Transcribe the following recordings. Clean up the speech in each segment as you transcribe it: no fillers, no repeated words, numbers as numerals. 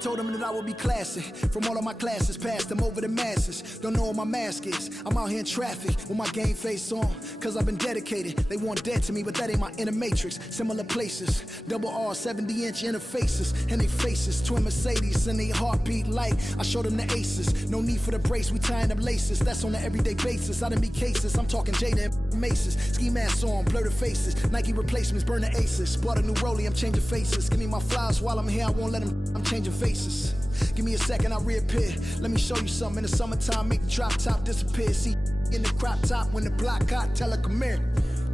told them that I would be classy. From all of my classes, passed them over the masses. Don't know what my mask is. I'm out here in traffic with my game face on. Cause I've been dedicated. They want dead to me, but that ain't my inner matrix. Similar places. Double R, 70-inch interfaces. And they faces. Twin Mercedes and they heartbeat light. I showed them the aces. No need for the brace. We tying up laces. That's on an everyday basis. I done be cases. I'm talking Jada and Maces. Ski masks on, blur the faces. Nike replacements, burn the aces. Bought a new rollie, I'm changing faces. Give me my flowers while I'm here. I won't let them. I'm changing faces. Give me a second, I'll reappear. Let me show you something. In the summertime, make the drop top disappear. See in the crop top when the block hot. Tell her come here.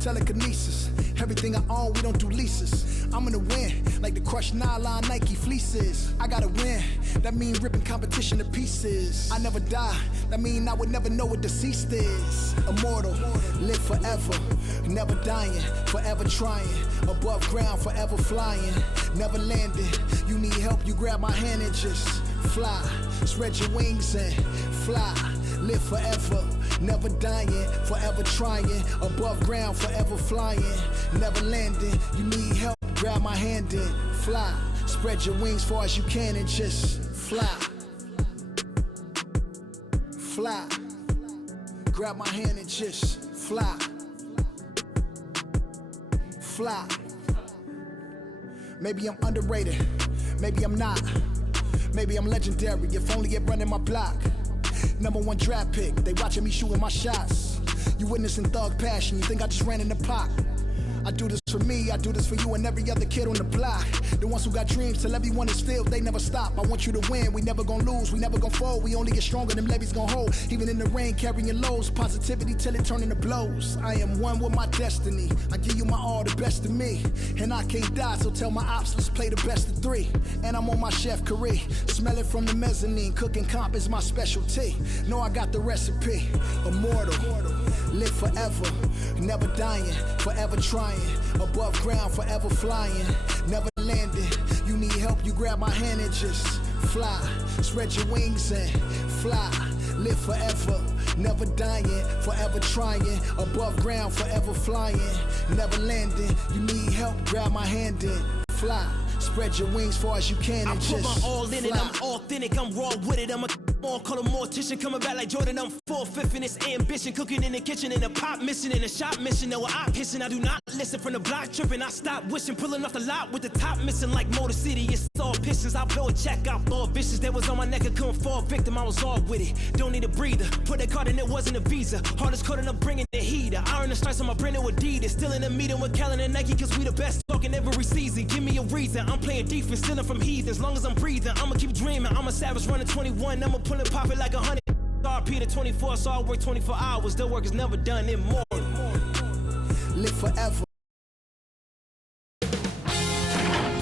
Telekinesis. Everything I own, we don't do leases. I'm gonna win, like the crushed nylon Nike fleeces. I gotta win, that mean ripping competition to pieces. I never die, that mean I would never know what deceased is. Immortal, live forever, never dying, forever trying. Above ground, forever flying, never landing. You need help, you grab my hand and just fly. Spread your wings and fly. Live forever, never dying, forever trying. Above ground, forever flying, never landing. You need help, grab my hand and fly. Spread your wings far as you can and just fly. Fly. Grab my hand and just fly. Fly. Maybe I'm underrated, maybe I'm not. Maybe I'm legendary, if only it running my block. #1 draft pick, they watching me shooting my shots. You witnessing thug passion, you think I just ran in the pot. I do this for me, I do this for you and every other kid on the block. The ones who got dreams, till everyone is filled, they never stop. I want you to win, we never gonna lose, we never gonna fold. We only get stronger, them levees gonna hold. Even in the rain, carrying lows, positivity till it turn into blows. I am one with my destiny, I give you my all, the best of me. And I can't die, so tell my ops, let's play the best of 3. And I'm on my chef career, smell it from the mezzanine. Cooking comp is my specialty, know I got the recipe. Immortal, live forever, never dying, forever trying. Above ground, forever flying, never landing. You need help, you grab my hand and just fly. Spread your wings and fly. Live forever, never dying, forever trying. Above ground, forever flying, never landing. You need help, grab my hand and fly. Spread your wings far as you can and just I put my all in it, fly. I'm authentic, I'm raw with it. I'm a call a mortician, coming back like Jordan. I'm 4/5 in this ambition, cooking in the kitchen, in the pot mission, in the shop mission. No, I pissing, I do not listen from the block tripping. I stop wishing, pulling off the lot with the top missing like Motor City. It's all pistons, I blow a check, I blow vicious. That was on my neck, I couldn't fall victim, I was all with it. Don't need a breather, put that card in, it wasn't a visa. Hardest code and I'm bringing the heater. Iron the stripes on my brand new Adidas. Still in a meeting with Kellen and Nike, cause we the best talking every season. Give me a reason, I'm playing defense, stealing from heathens. As long as I'm breathing, I'ma keep dreaming. I'm a savage running 21, I'ma pull and pop it like 100. RP to 24, so I work 24 hours. The work is never done in more. Live forever.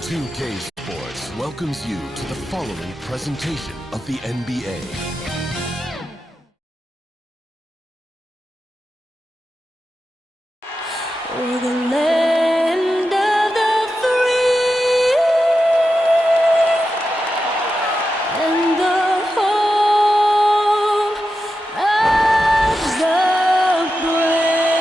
2K Sports welcomes you to the following presentation of the NBA. We're the land of the free and the home of the brave.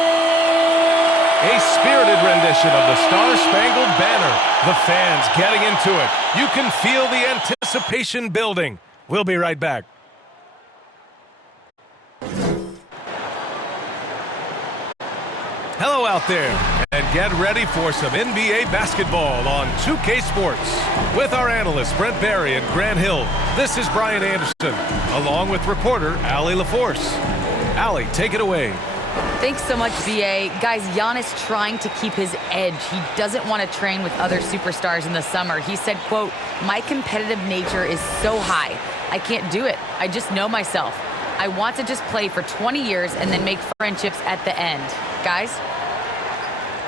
A spirited rendition of the Star-Spangled Banner. The fans getting into it. You can feel the anticipation building. We'll be right back. Hello out there, and get ready for some NBA basketball on 2K Sports. With our analysts Brent Barry and Grant Hill, this is Brian Anderson, along with reporter Allie LaForce. Allie, take it away. Thanks so much, BA. Guys, Giannis trying to keep his edge. He doesn't want to train with other superstars in the summer. He said, quote, "My competitive nature is so high. I can't do it. I just know myself. I want to just play for 20 years and then make friendships at the end." Guys?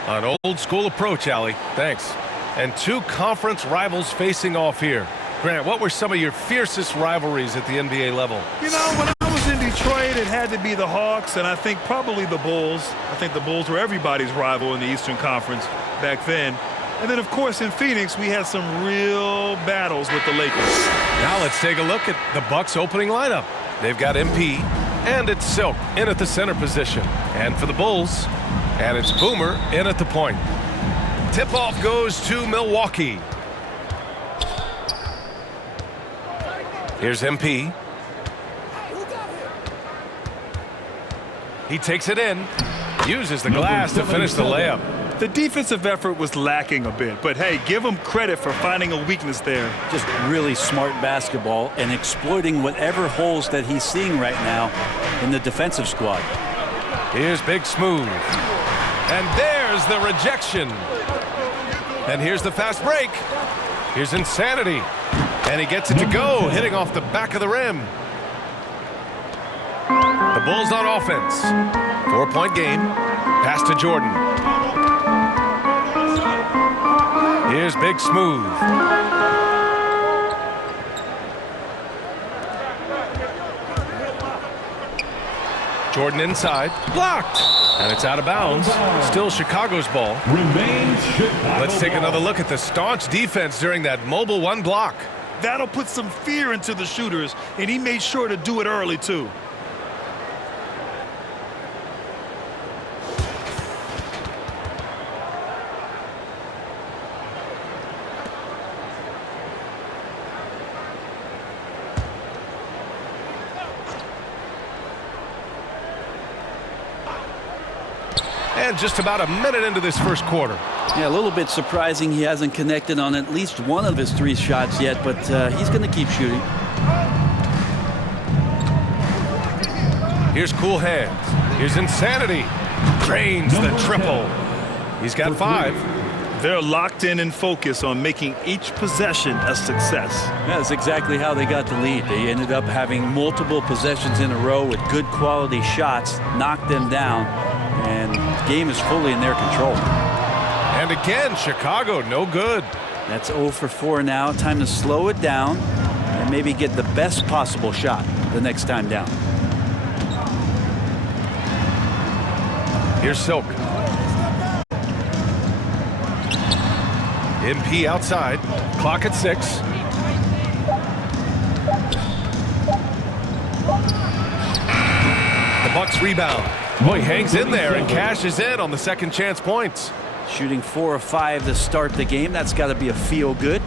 An old school approach, Allie. Thanks. And 2 conference rivals facing off here. Grant, what were some of your fiercest rivalries at the NBA level? You know, when I was in Detroit, it had to be the Hawks, and I think probably the Bulls. I think the Bulls were everybody's rival in the Eastern Conference back then. And then, of course, in Phoenix, we had some real battles with the Lakers. Now let's take a look at the Bucks' opening lineup. They've got MP, and it's Silk in at the center position. And for the Bulls, and it's Boomer in at the point. Tip-off goes to Milwaukee. Here's MP. He takes it in, uses the glass to finish the layup. The defensive effort was lacking a bit, but hey, give him credit for finding a weakness there. Just really smart basketball and exploiting whatever holes that he's seeing right now in the defensive squad. Here's Big Smooth. And there's the rejection. And here's the fast break. Here's Insanity. And he gets it to go, hitting off the back of the rim. The Bulls on offense. 4-point game. Pass to Jordan. Here's Big Smooth. Jordan inside. Blocked. And it's out of bounds. Still Chicago's ball. Let's take another look at the staunch defense during that mobile one block. That'll put some fear into the shooters, and he made sure to do it early, too. And just about a minute into this first quarter. Yeah, a little bit surprising he hasn't connected on at least one of his 3 shots yet, but he's going to keep shooting. Here's Cool Hands. Here's Insanity. Drains the triple. He's got 5. They're locked in and focused on making each possession a success. That's exactly how they got the lead. They ended up having multiple possessions in a row with good quality shots, knocked them down, and the game is fully in their control. And again, Chicago, no good. That's 0 for 4 now. Time to slow it down and maybe get the best possible shot the next time down. Here's Silk. MP outside. Clock at 6. The Bucks rebound. Boy, hangs in there and cashes in on the second chance points. Shooting 4 of 5 to start the game. That's got to be a feel good.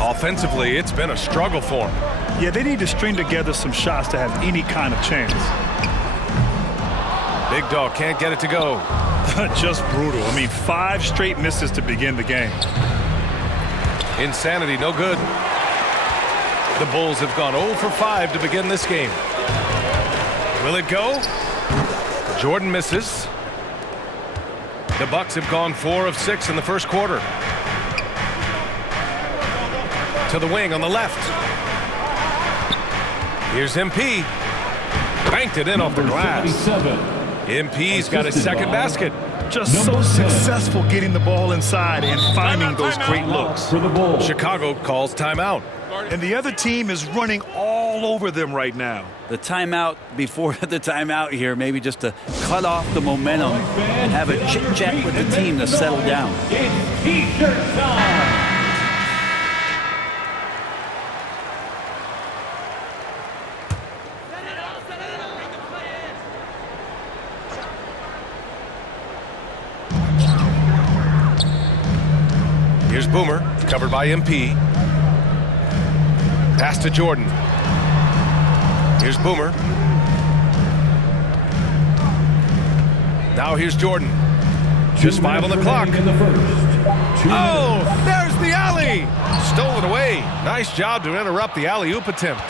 Offensively, it's been a struggle for him. Yeah, they need to string together some shots to have any kind of chance. Big Dog can't get it to go. Just brutal. I mean, 5 straight misses to begin the game. Insanity, no good. The Bulls have gone 0 for 5 to begin this game. Will it go? Jordan misses. The Bucks have gone 4 of 6 in the first quarter. To the wing on the left. Here's MP. Banked it in off the glass. MP's got his second basket. Just so successful getting the ball inside and finding those great looks. Chicago calls timeout. And the other team is running all over them right now. The timeout before the timeout here, maybe just to cut off the momentum and have a chit-chat with the team to settle down. It's T-shirt time. Here's Boomer, covered by MP. Pass to Jordan. Here's Boomer. Now here's Jordan. Just 5 on the clock. Oh, there's the alley. Stolen away. Nice job to interrupt the alley-oop attempt.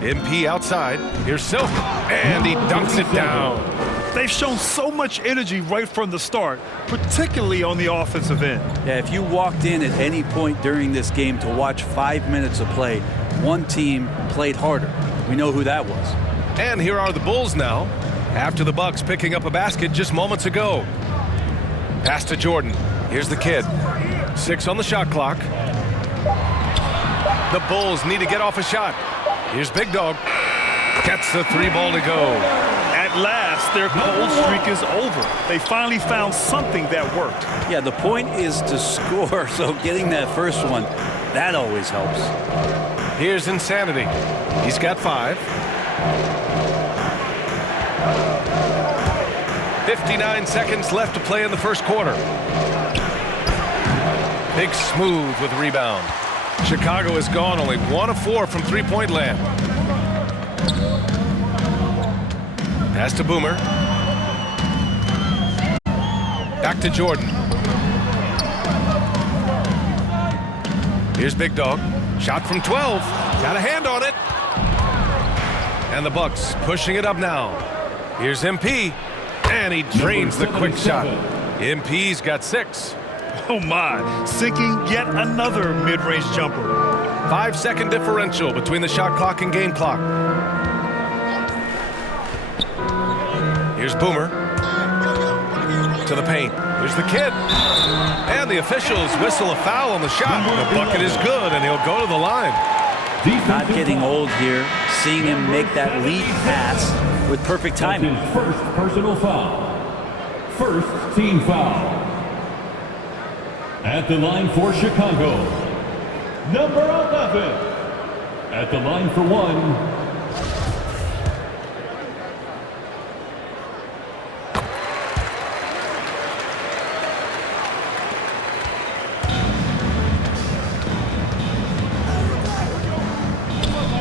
MP outside. Here's Silk. And he dunks it down. They've shown so much energy right from the start, particularly on the offensive end. Yeah, if you walked in at any point during this game to watch 5 minutes of play, one team played harder. We know who that was. And here are the Bulls now, after the Bucks picking up a basket just moments ago. Pass to Jordan. Here's the kid. 6 on the shot clock. The Bulls need to get off a shot. Here's Big Dog. Gets the 3 ball to go. At last, their cold streak is over. They finally found something that worked. Yeah, the point is to score, so getting that first one, that always helps. Here's Insanity. He's got 5. 59 seconds left to play in the first quarter. Big Smooth with rebound. Chicago has gone only 1 of 4 from three-point land. Pass to Boomer. Back to Jordan. Here's Big Dog. Shot from 12. Got a hand on it. And the Bucks pushing it up now. Here's MP. And he drains the quick shot. MP's got 6. Oh my, sinking yet another mid-range jumper. 5-second differential between the shot clock and game clock. Here's Boomer. To the paint. Here's the kid. And the officials whistle a foul on the shot. The bucket is good, and he'll go to the line. Not getting old here. Seeing him make that lead pass with perfect timing. His first personal foul. First team foul. At the line for Chicago, number 11. At the line for one,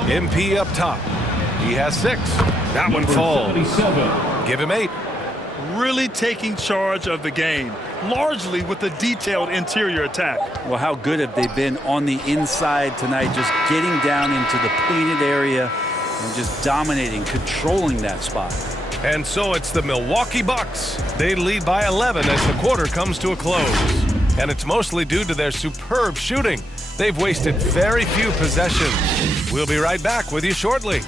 MP up top. He has 6. That one falls. 77. Give him 8. Really taking charge of the game, largely with the detailed interior attack. Well, how good have they been on the inside tonight, just getting down into the painted area and just dominating, controlling that spot. And so it's the Milwaukee Bucks. They lead by 11 as the quarter comes to a close. And it's mostly due to their superb shooting. They've wasted very few possessions. We'll be right back with you shortly.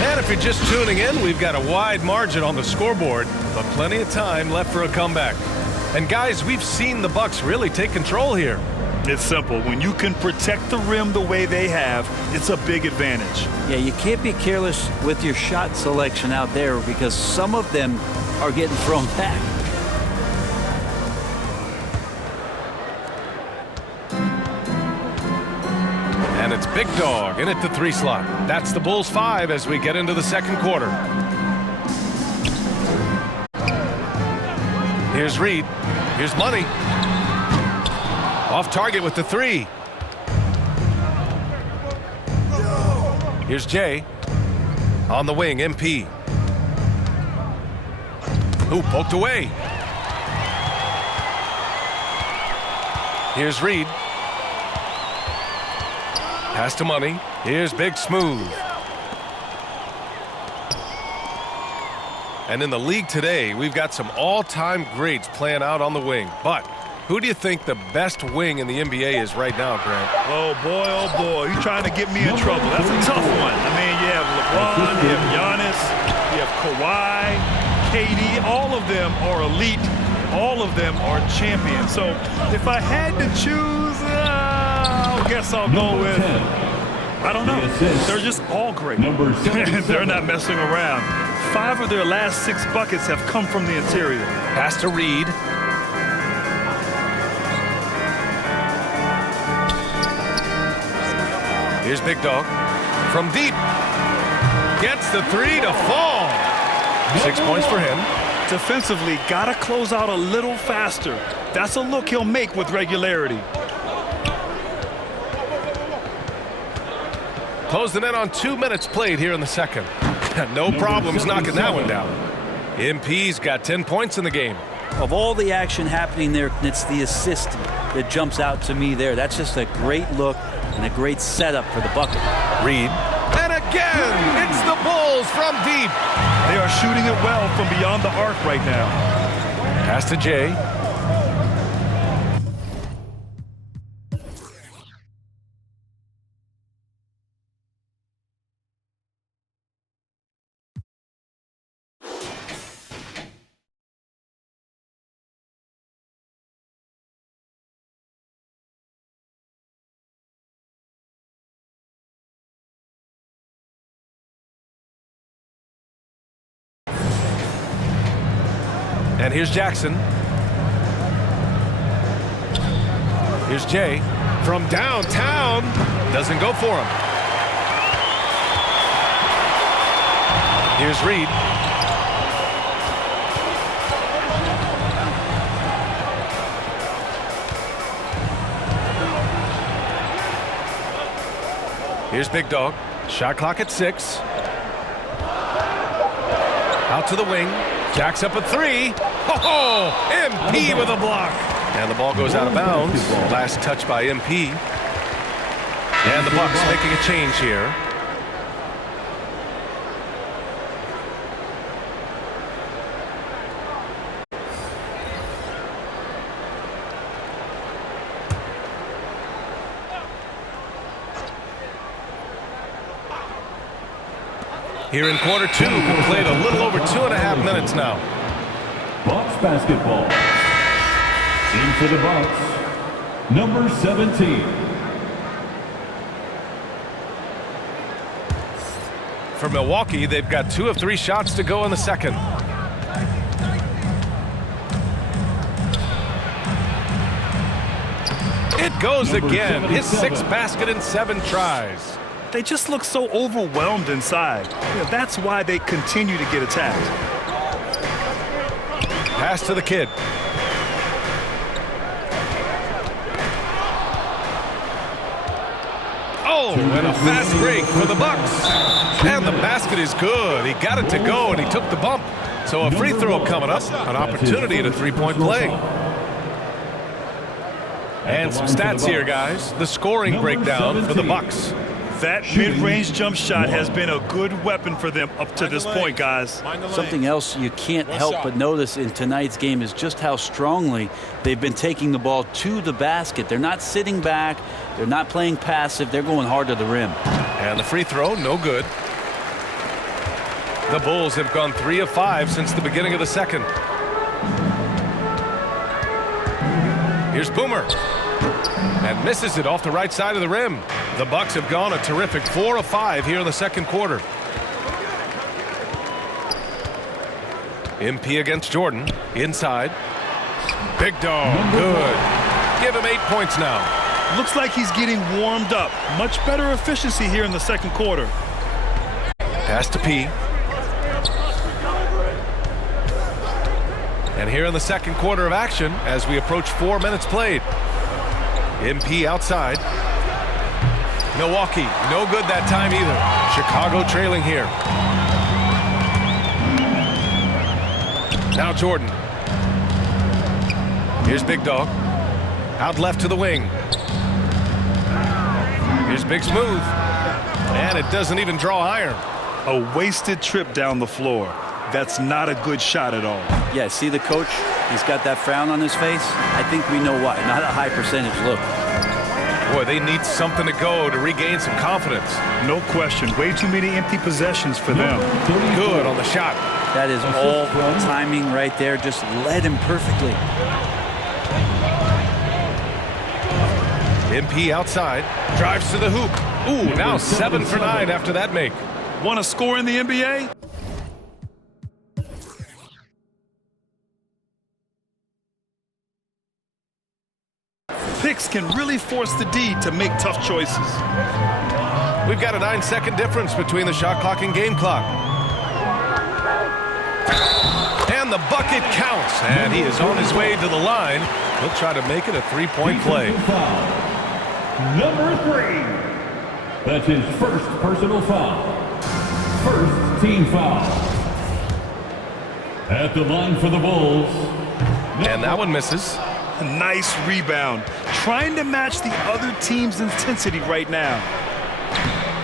And if you're just tuning in, we've got a wide margin on the scoreboard, but plenty of time left for a comeback. And guys, we've seen the Bucks really take control here. It's simple. When you can protect the rim the way they have, it's a big advantage. Yeah, you can't be careless with your shot selection out there because some of them are getting thrown back. And it's Big Dog in at the 3 slot. That's the Bulls 5 as we get into the second quarter. Here's Reed. Here's Money. Off target with the 3. Here's Jay. On the wing, MP. Ooh, poked away. Here's Reed. Pass to Money. Here's Big Smooth. And in the league today, we've got some all-time greats playing out on the wing. But who do you think the best wing in the NBA is right now, Grant? Oh, boy, you're trying to get me in trouble. That's a tough one. I mean, you have LeBron, you have Giannis, you have Kawhi, KD. All of them are elite. All of them are champions. So if I had to choose, I guess I'll go with, I don't know. They're just all great. They're not messing around. 5 of their last 6 buckets have come from the interior. Pass to Reed. Here's Big Dog. From deep. Gets the 3 to fall. 6 points for him. Defensively, got to close out a little faster. That's a look he'll make with regularity. Closing in on 2 minutes played here in the second. No problems knocking that one down. MP's got 10 points in the game. Of all the action happening there, it's the assist that jumps out to me there. That's just a great look and a great setup for the bucket. Reed. And again, it's the Bulls from deep. They are shooting it well from beyond the arc right now. Pass to Jay. And here's Jackson. Here's Jay from downtown. Doesn't go for him. Here's Reed. Here's Big Dog. Shot clock at 6. Out to the wing. Jacks up a 3. Oh, MP with a block. And the ball goes out of bounds. Last touch by MP. And the Bucks making a change here. Here in quarter 2, we played a little over 2.5 minutes now. Bucks basketball. In for the Bucks, number 17. For Milwaukee, they've got 2 of 3 shots to go in the second. It goes again. His 6th basket in 7 tries. They just look so overwhelmed inside. That's why they continue to get attacked. Pass to the kid. Oh, and a fast break for the Bucks. And the basket is good. He got it to go, and he took the bump. So a free throw coming up, an opportunity at a 3-point play. And some stats here, guys. The scoring breakdown for the Bucks. That mid-range jump shot has been a good weapon for them up to this point, guys. Something else you can't help but notice in tonight's game is just how strongly they've been taking the ball to the basket. They're not sitting back. They're not playing passive. They're going hard to the rim. And the free throw, no good. The Bulls have gone 3 of 5 since the beginning of the second. Here's Boomer. And misses it off the right side of the rim. The Bucks have gone a terrific 4 of 5 here in the second quarter. MP against Jordan. Inside. Big Dog. Good. Give him 8 points now. Looks like he's getting warmed up. Much better efficiency here in the second quarter. Pass to P. And here in the second quarter of action as we approach 4 minutes played. MP outside. Milwaukee, no good that time either. Chicago trailing here. Now Jordan. Here's Big Dog. Out left to the wing. Here's Big Smooth. And it doesn't even draw iron. A wasted trip down the floor. That's not a good shot at all. Yeah, see the coach? He's got that frown on his face. I think we know why. Not a high percentage look. Boy, they need something to go to regain some confidence. No question. Way too many empty possessions for them. Good on the shot. That is all timing right there. Just led him perfectly. MP outside. Drives to the hoop. Ooh, now 7 for 9 after that make. Want to score in the NBA? Picks can really force the D to make tough choices. We've got a 9-second difference between the shot clock and game clock. And the bucket counts. And he is on his way to the line. He'll try to make it a 3-point play. Number 3. That's his first personal foul. First team foul. At the line for the Bulls. And that one misses. Nice rebound. Trying to match the other team's intensity right now.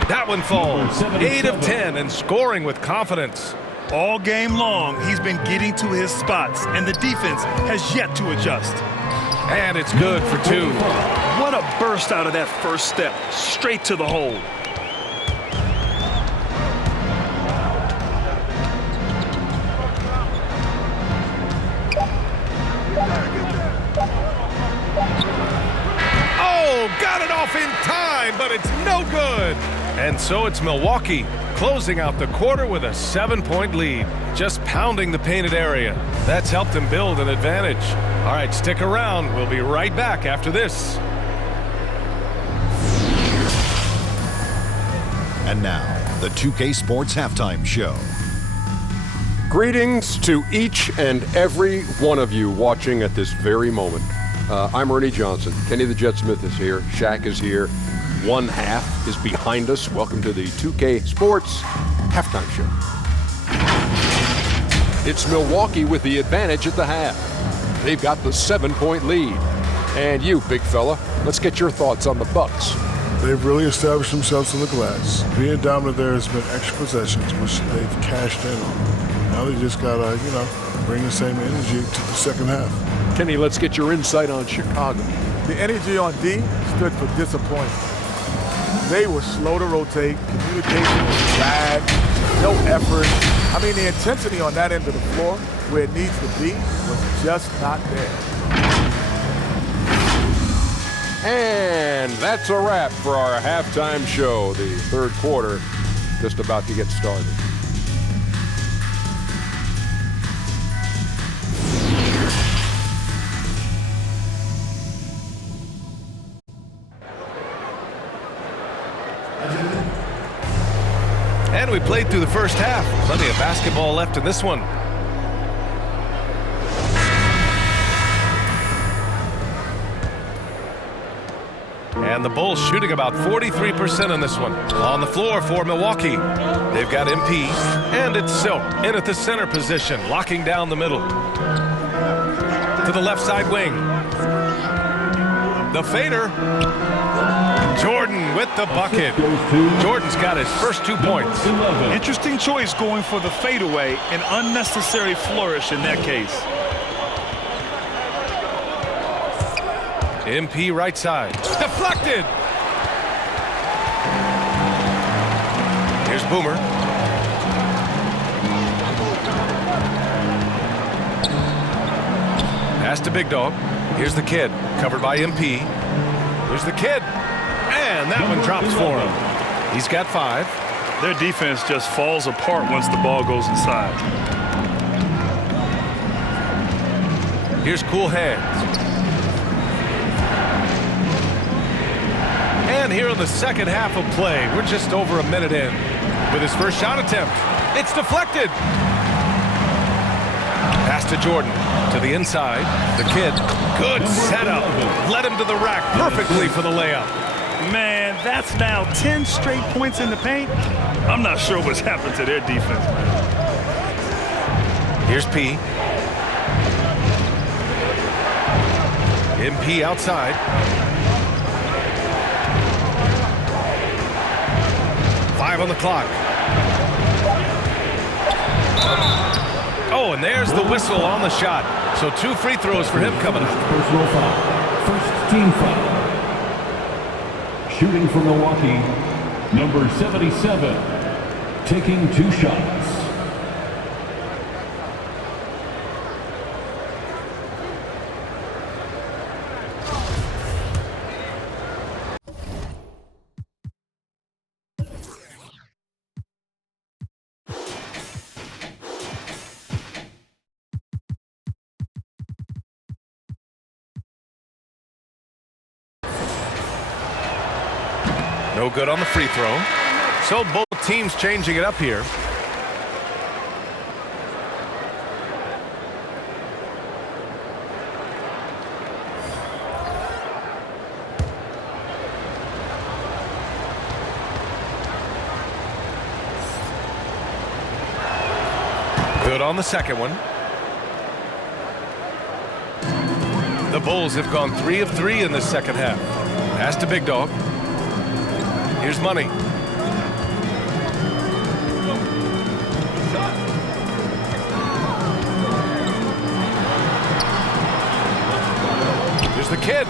That one falls. 8 of 10 and scoring with confidence. All game long, he's been getting to his spots, and the defense has yet to adjust. And it's good for 2. What a burst out of that first step. Straight to the hole. Got it off in time, but it's no good. And so it's Milwaukee closing out the quarter with a 7-point lead, just pounding the painted area. That's helped them build an advantage. All right, stick around. We'll be right back after this. And now, the 2K Sports Halftime Show. Greetings to each and every one of you watching at this very moment. I'm Ernie Johnson. Kenny the Jet Smith is here. Shaq is here. One half is behind us. Welcome to the 2K Sports Halftime Show. It's Milwaukee with the advantage at the half. They've got the 7-point lead. And you, big fella, let's get your thoughts on the Bucks. They've really established themselves in the glass. Being dominant there has been extra possessions, which they've cashed in on. Now they just got to, bring the same energy to the second half. Kenny, let's get your insight on Chicago. The energy on D stood for disappointment. They were slow to rotate. Communication was bad. No effort. I mean, the intensity on that end of the floor, where it needs to be, was just not there. And that's a wrap for our halftime show. The third quarter just about to get started. And we played through the first half. Plenty of basketball left in this one. And the Bulls shooting about 43% in this one. On the floor for Milwaukee, they've got MP, and it's Silk in at the center position, locking down the middle. To the left side wing. The fader. Jordan with the bucket. Jordan's got his first 2 points. Interesting choice going for the fadeaway, an unnecessary flourish in that case. MP right side. Deflected. Here's Boomer. Pass to Big Dog. Here's the kid. Covered by MP. Here's the kid. And that one drops for him. He's got 5. Their defense just falls apart once the ball goes inside. Here's Cool Hands. And here in the second half of play, we're just over a minute in. With his first shot attempt, it's deflected. Pass to Jordan, to the inside. The kid, good setup. Led him to the rack perfectly for the layup. Man, that's now 10 straight points in the paint. I'm not sure what's happened to their defense. Here's P. MP outside. 5 on the clock. Oh, and there's the whistle on the shot. So 2 free throws for him coming up. Personal foul. First team foul. Shooting for Milwaukee, number 77, taking 2 shots. No good on the free throw. So both teams changing it up here. Good on the second one. The Bulls have gone 3 of 3 in this second half. Pass to Big Dog. Here's Money. Here's the kid.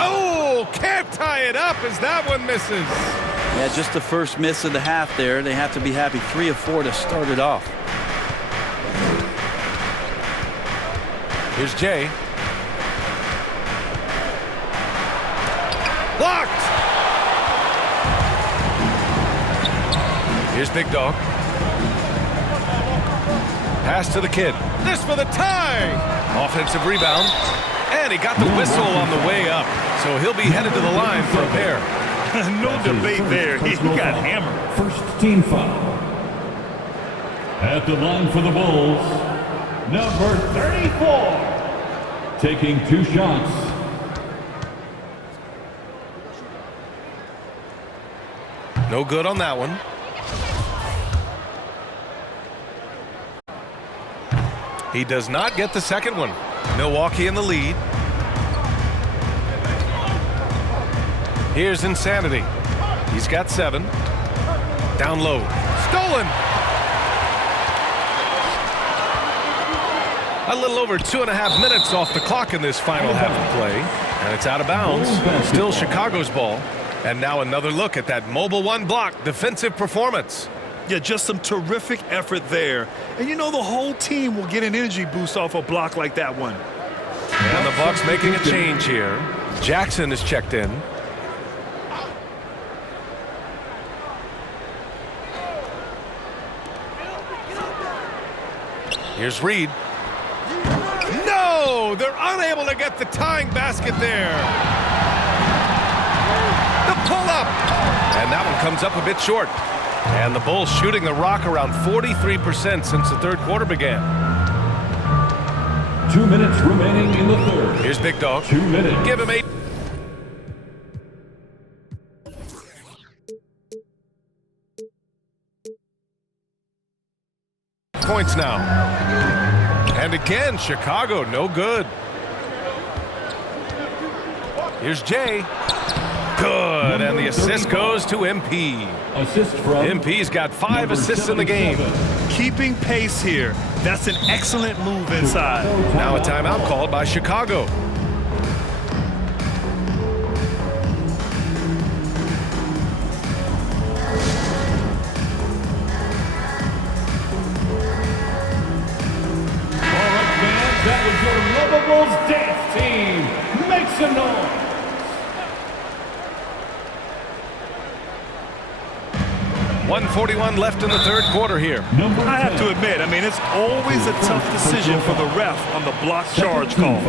Oh, can't tie it up as that one misses. Yeah, just the first miss of the half there. They have to be happy. 3 of 4 to start it off. Here's Jay. Blocked! Here's Big Dog. Pass to the kid. This for the tie! Offensive rebound. And he got the whistle on the way up. So he'll be headed to the line for a pair. No debate there. He got hammered. First team foul. At the line for the Bulls, number 34. Taking 2 shots. No good on that one. He does not get the second one. Milwaukee in the lead. Here's Insanity. He's got 7. Down low. Stolen! A little over 2.5 minutes off the clock in this final half of play. And it's out of bounds. Still Chicago's ball. And now another look at that mobile 1 block defensive performance. Yeah, just some terrific effort there. And you know the whole team will get an energy boost off a block like that one. And the Bucks making a change here. Jackson is checked in. Here's Reed. No! They're unable to get the tying basket there. The pull-up! And that one comes up a bit short. And the Bulls shooting the rock around 43% since the third quarter began. 2 minutes remaining in the third. Here's Big Dog. 2 minutes. Give him 8. Points now. And again, Chicago, no good. Here's Jay. Good, and the assist goes to MP. Assist from MP's got 5 assists in the game. Keeping pace here. That's an excellent move inside. Now a timeout called by Chicago. All right, fans, that was your Lovables dance team. Make some noise. .141 left in the third quarter here. I have to admit, I mean, it's always a tough decision for the ref on the block charge call.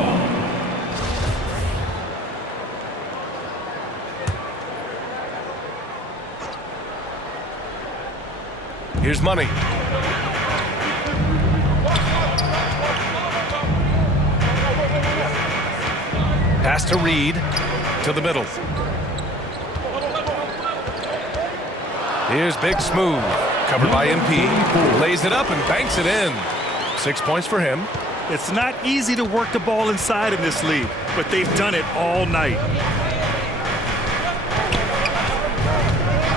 Here's Money. Pass to Reed, to the middle. Here's Big Smooth, covered by MP, lays it up and banks it in. 6 points for him. It's not easy to work the ball inside in this league, but they've done it all night.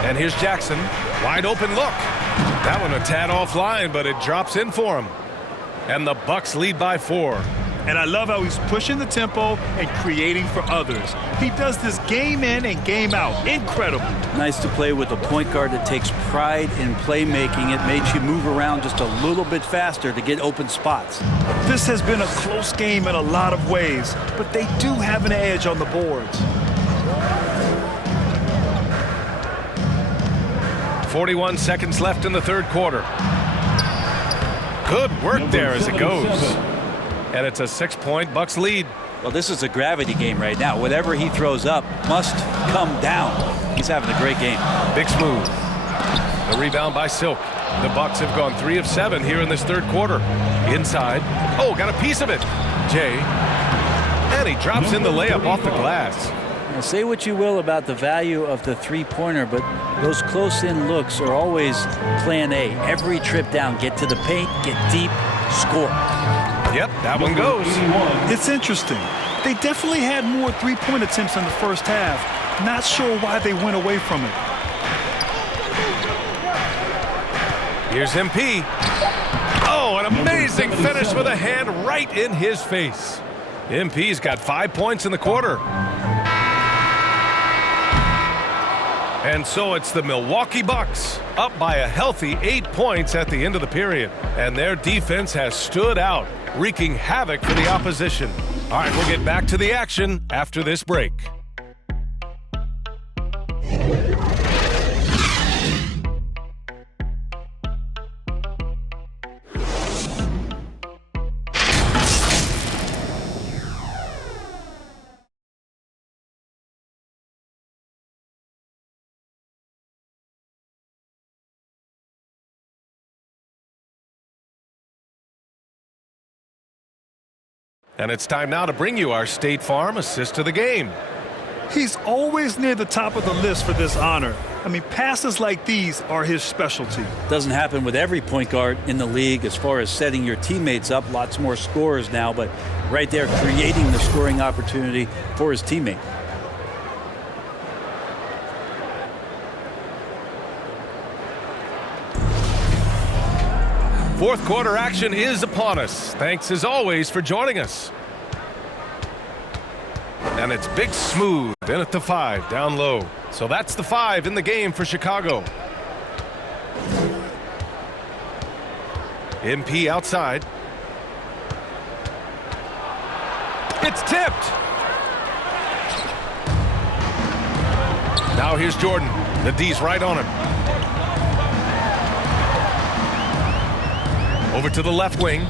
And here's Jackson, wide open look. That one a tad offline, but it drops in for him. And the Bucks lead by 4. And I love how he's pushing the tempo and creating for others. He does this game in and game out. Incredible. Nice to play with a point guard that takes pride in playmaking. It makes you move around just a little bit faster to get open spots. This has been a close game in a lot of ways, but they do have an edge on the boards. 41 seconds left in the third quarter. Good work there as it goes. And it's a 6-point Bucks lead. Well, this is a gravity game right now. Whatever he throws up must come down. He's having a great game. Big Smooth. The rebound by Silk. The Bucks have gone 3 of 7 here in this third quarter. Inside. Oh, got a piece of it. Jay. And he drops in the layup off the glass. Now, say what you will about the value of the three-pointer, but those close-in looks are always plan A. Every trip down, get to the paint, get deep, score. Yep, that one goes. It's interesting. They definitely had more three-point attempts in the first half. Not sure why they went away from it. Here's MP. Oh, an amazing finish with a hand right in his face. MP's got 5 points in the quarter. And so it's the Milwaukee Bucks up by a healthy 8 points at the end of the period. And their defense has stood out, wreaking havoc for the opposition. All right, we'll get back to the action after this break. And it's time now to bring you our State Farm assist of the game. He's always near the top of the list for this honor. I mean, passes like these are his specialty. Doesn't happen with every point guard in the league as far as setting your teammates up. Lots more scorers now, but right there creating the scoring opportunity for his teammate. Fourth quarter action is upon us. Thanks as always for joining us. And it's Big Smooth in at the 5 down low. So that's the 5 in the game for Chicago. MP outside. It's tipped. Now here's Jordan. The D's right on him. Over to the left wing.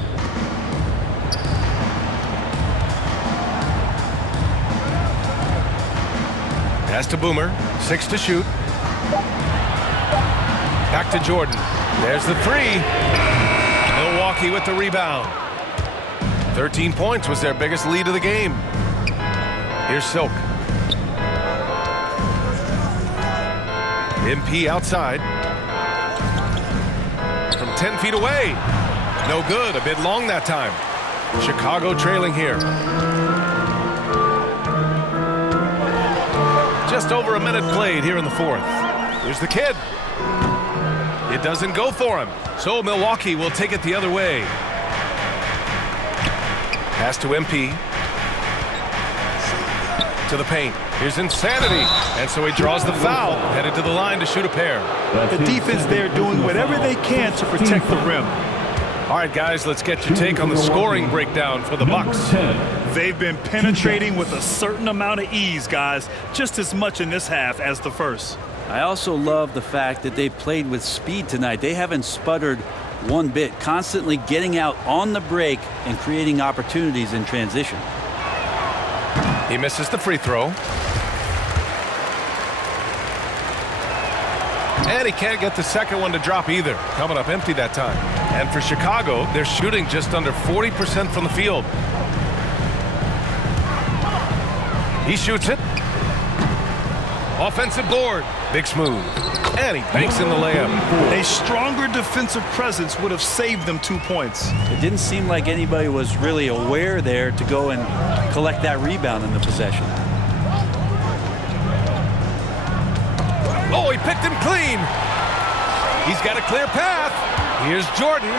Pass to Boomer. 6 to shoot. Back to Jordan. There's the 3. Milwaukee with the rebound. 13 points was their biggest lead of the game. Here's Silk. MP outside. From 10 feet away. No good. A bit long that time. Chicago trailing here. Just over a minute played here in the fourth. Here's the kid. It doesn't go for him. So Milwaukee will take it the other way. Pass to MP. To the paint. Here's Insanity. And so he draws the foul. Headed to the line to shoot a pair. The defense there doing whatever they can to protect the rim. All right, guys, let's get your take on the scoring breakdown for the Bucks. They've been penetrating with a certain amount of ease, guys. Just as much in this half as the first. I also love the fact that they played with speed tonight. They haven't sputtered one bit, constantly getting out on the break and creating opportunities in transition. He misses the free throw. And he can't get the second one to drop either. Coming up empty that time. And for Chicago, they're shooting just under 40% from the field. He shoots it. Offensive board. Big Smooth. And he banks in the layup. A stronger defensive presence would have saved them 2 points. It didn't seem like anybody was really aware there to go and collect that rebound in the possession. Oh, he picked him clean. He's got a clear path. Here's Jordan.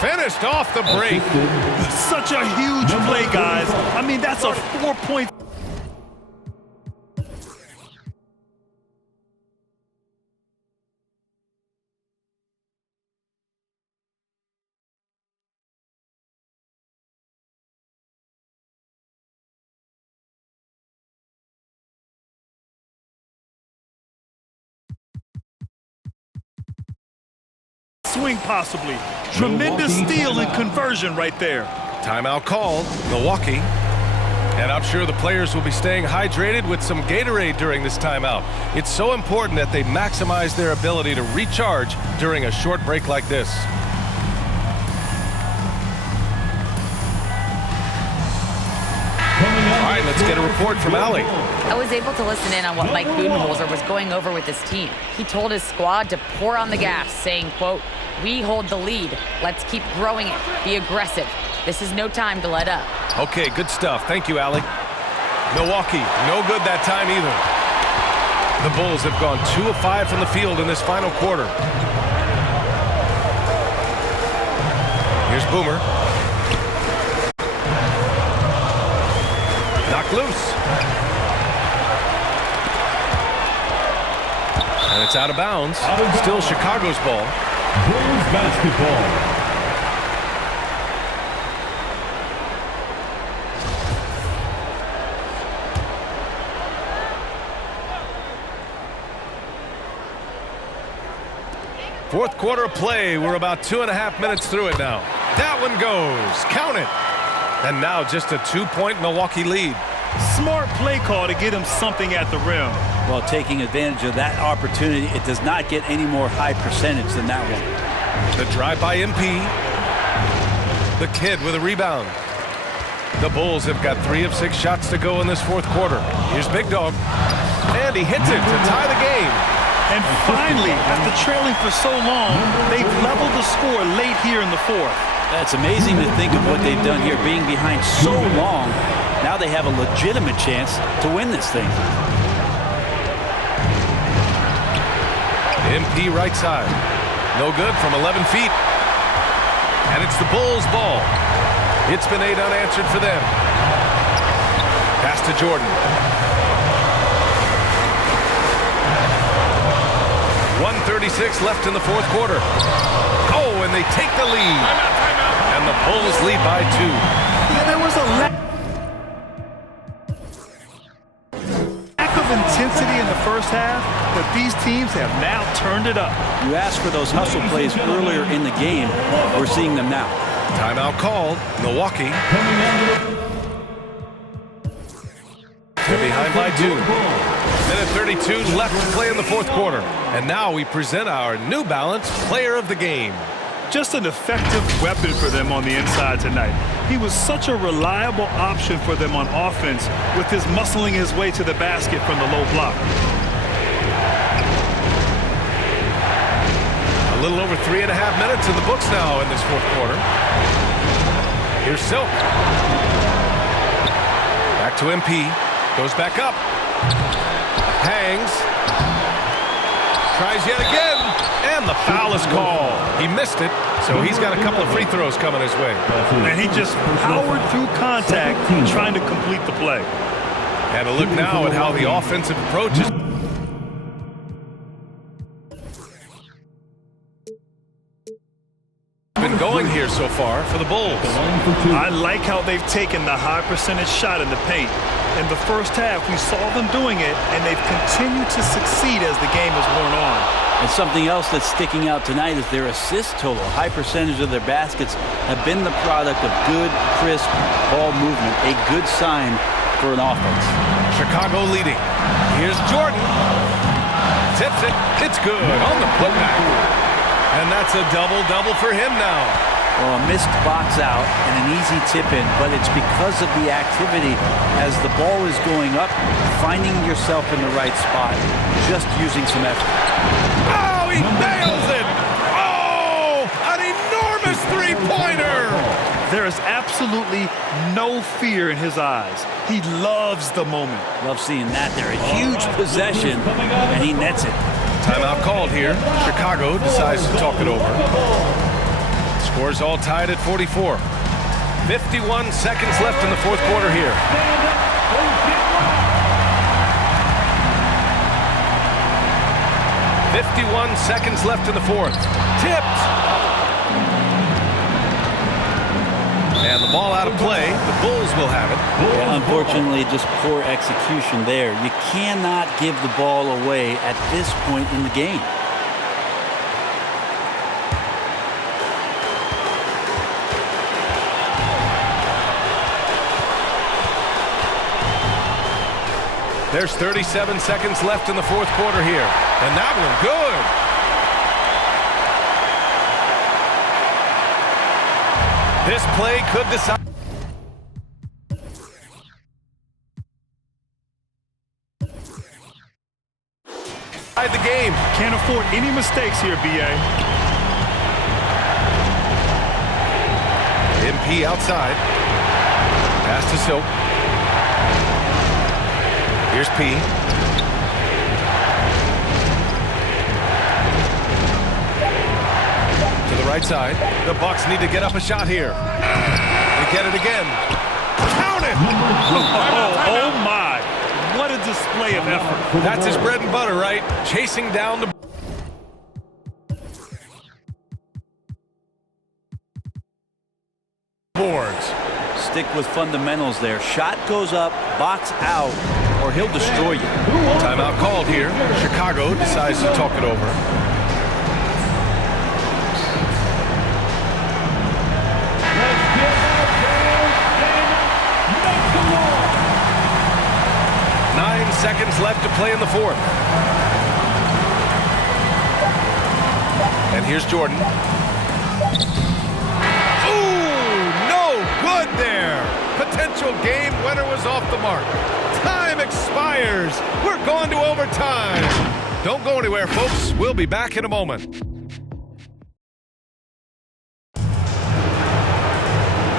Finished off the break. Such a huge play, guys. I mean, that's a 4-point. Swing possibly. Tremendous steal and conversion right there. Timeout called. Milwaukee. And I'm sure the players will be staying hydrated with some Gatorade during this timeout. It's so important that they maximize their ability to recharge during a short break like this. All right, let's get a report from Allie. I was able to listen in on what Mike Budenholzer was going over with his team. He told his squad to pour on the gas, saying, quote, "We hold the lead. Let's keep growing it. Be aggressive. This is no time to let up." Okay, good stuff. Thank you, Allie. Milwaukee, no good that time either. The Bulls have gone 2 of 5 from the field in this final quarter. Here's Boomer. Knocked loose. And it's out of bounds. Still Chicago's ball. Bulls basketball. Fourth quarter of play. We're about 2.5 minutes through it now. That one goes. Count it. And now just a 2-point Milwaukee lead. Smart play call to get him something at the rim. Well, taking advantage of that opportunity, it does not get any more high percentage than that one. The drive by MP. The kid with a rebound. The Bulls have got 3 of 6 shots to go in this fourth quarter. Here's Big Dog. And he hits it to tie the game. And finally, after trailing for so long, they've leveled the score late here in the fourth. That's amazing to think of what they've done here, being behind so long. Now they have a legitimate chance to win this thing. MP right side. No good from 11 feet. And it's the Bulls' ball. It's been 8 unanswered for them. Pass to Jordan. 1:36 left in the fourth quarter. Oh, and they take the lead. And the Bulls lead by 2. Yeah, there was a lack of intensity in the first half, but these teams have now turned it up. You asked for those hustle plays earlier in the game. We're seeing them now. Timeout called. Milwaukee. They're behind by 2. Minute 32 left to play in the fourth quarter. And now we present our New Balance Player of the Game. Just an effective weapon for them on the inside tonight. He was such a reliable option for them on offense with his muscling his way to the basket from the low block. A little over 3.5 minutes in the books now in this fourth quarter. Here's Silk. Back to MP. Goes back up. Hangs. Tries yet again. And the foul is called. He missed it, so he's got a couple of free throws coming his way. And he just powered through contact trying to complete the play. And a look now at how the offensive approach is. Been going here so far for the Bulls. I like how they've taken the high percentage shot in the paint. In the first half, we saw them doing it, and they've continued to succeed as the game has worn on. And something else that's sticking out tonight is their assist total. A high percentage of their baskets have been the product of good, crisp ball movement, a good sign for an offense. Chicago leading. Here's Jordan. Tips it. It's good on the putback. And that's a double-double for him now. Well, a missed box out and an easy tip in, but it's because of the activity as the ball is going up, finding yourself in the right spot, just using some effort. Oh, he nails it! Oh, an enormous three-pointer! There is absolutely no fear in his eyes. He loves the moment. Love seeing that there. A huge possession, and he nets it. Timeout called here. Chicago decides to talk it over. Scores all tied at 44. 51 seconds left in the fourth quarter here. .51 seconds left in the fourth. Tipped! And the ball out of play. The Bulls will have it. Yeah, unfortunately, just poor execution there. You cannot give the ball away at this point in the game. There's 37 seconds left in the fourth quarter here. And that one good. This play could decide. The game. Can't afford any mistakes here, B.A. MP outside. Pass to Silk. Here's P. To the right side. The Bucks need to get up a shot here. They get it again. Count it! Oh my! What a display of effort. That's his bread and butter, right? Chasing down the boards. Stick with fundamentals there. Shot goes up, box out, or he'll destroy you. Timeout called here. Chicago decides to talk it over. Seconds left to play in the fourth. And here's Jordan. Ooh, no good there. Potential potential game winner was off the mark. Time expires. We're going to overtime. Don't go anywhere, folks. We'll be back in a moment.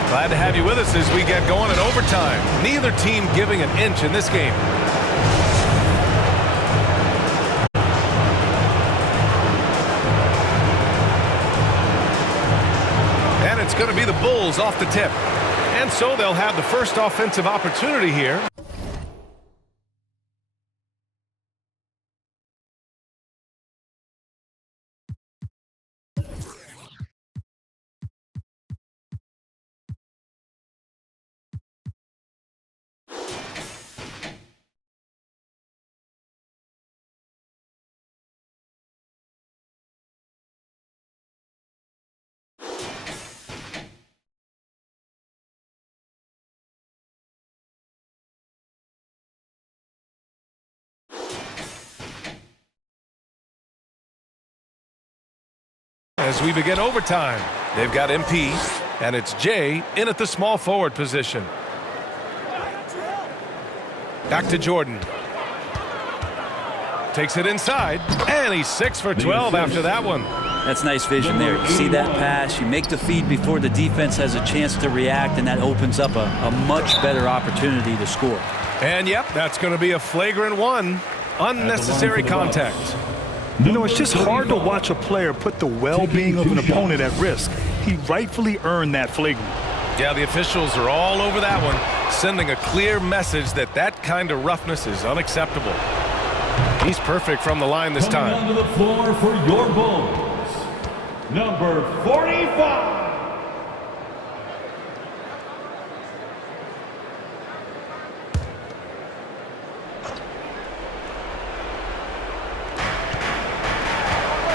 Glad to have you with us as we get going in overtime. Neither team giving an inch in this game. And it's going to be the Bulls off the tip. And so they'll have the first offensive opportunity here. As we begin overtime, they've got MP, and it's Jay in at the small forward position. Back to Jordan. Takes it inside, and he's 6 for 12 after that one. That's nice vision there. You see that pass, you make the feed before the defense has a chance to react, and that opens up a much better opportunity to score. And yep, that's going to be a flagrant one. Unnecessary contact. You know, it's just hard to watch a player put the well-being of an opponent at risk. He rightfully earned that flagrant. Yeah, the officials are all over that one, sending a clear message that that kind of roughness is unacceptable. He's perfect from the line this time. Coming onto the floor for your Bulls, number 45.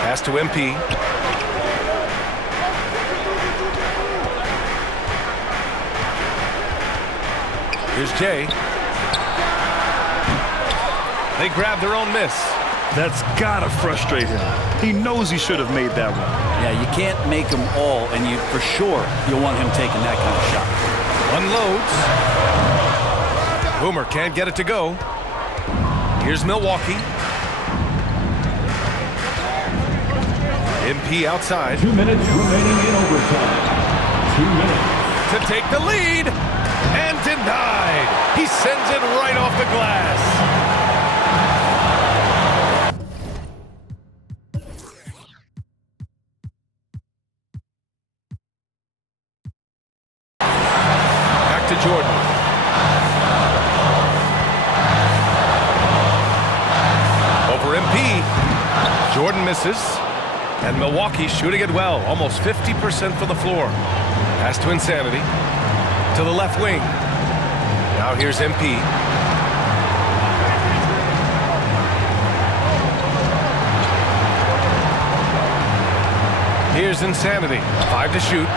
Pass to MP. Here's Jay. They grab their own miss. That's gotta frustrate him. He knows he should have made that one. Yeah, you can't make them all, and you for sure you'll want him taking that kind of shot. Unloads. Boomer can't get it to go. Here's Milwaukee. MP outside. 2 minutes remaining in overtime. 2 minutes. To take the lead. And denied. He sends it right off the glass. Back to Jordan. Over MP. Jordan misses. And Milwaukee shooting it well, almost 50% from the floor. Pass to Insanity. To the left wing. Now here's MP. Here's Insanity. 5 to shoot.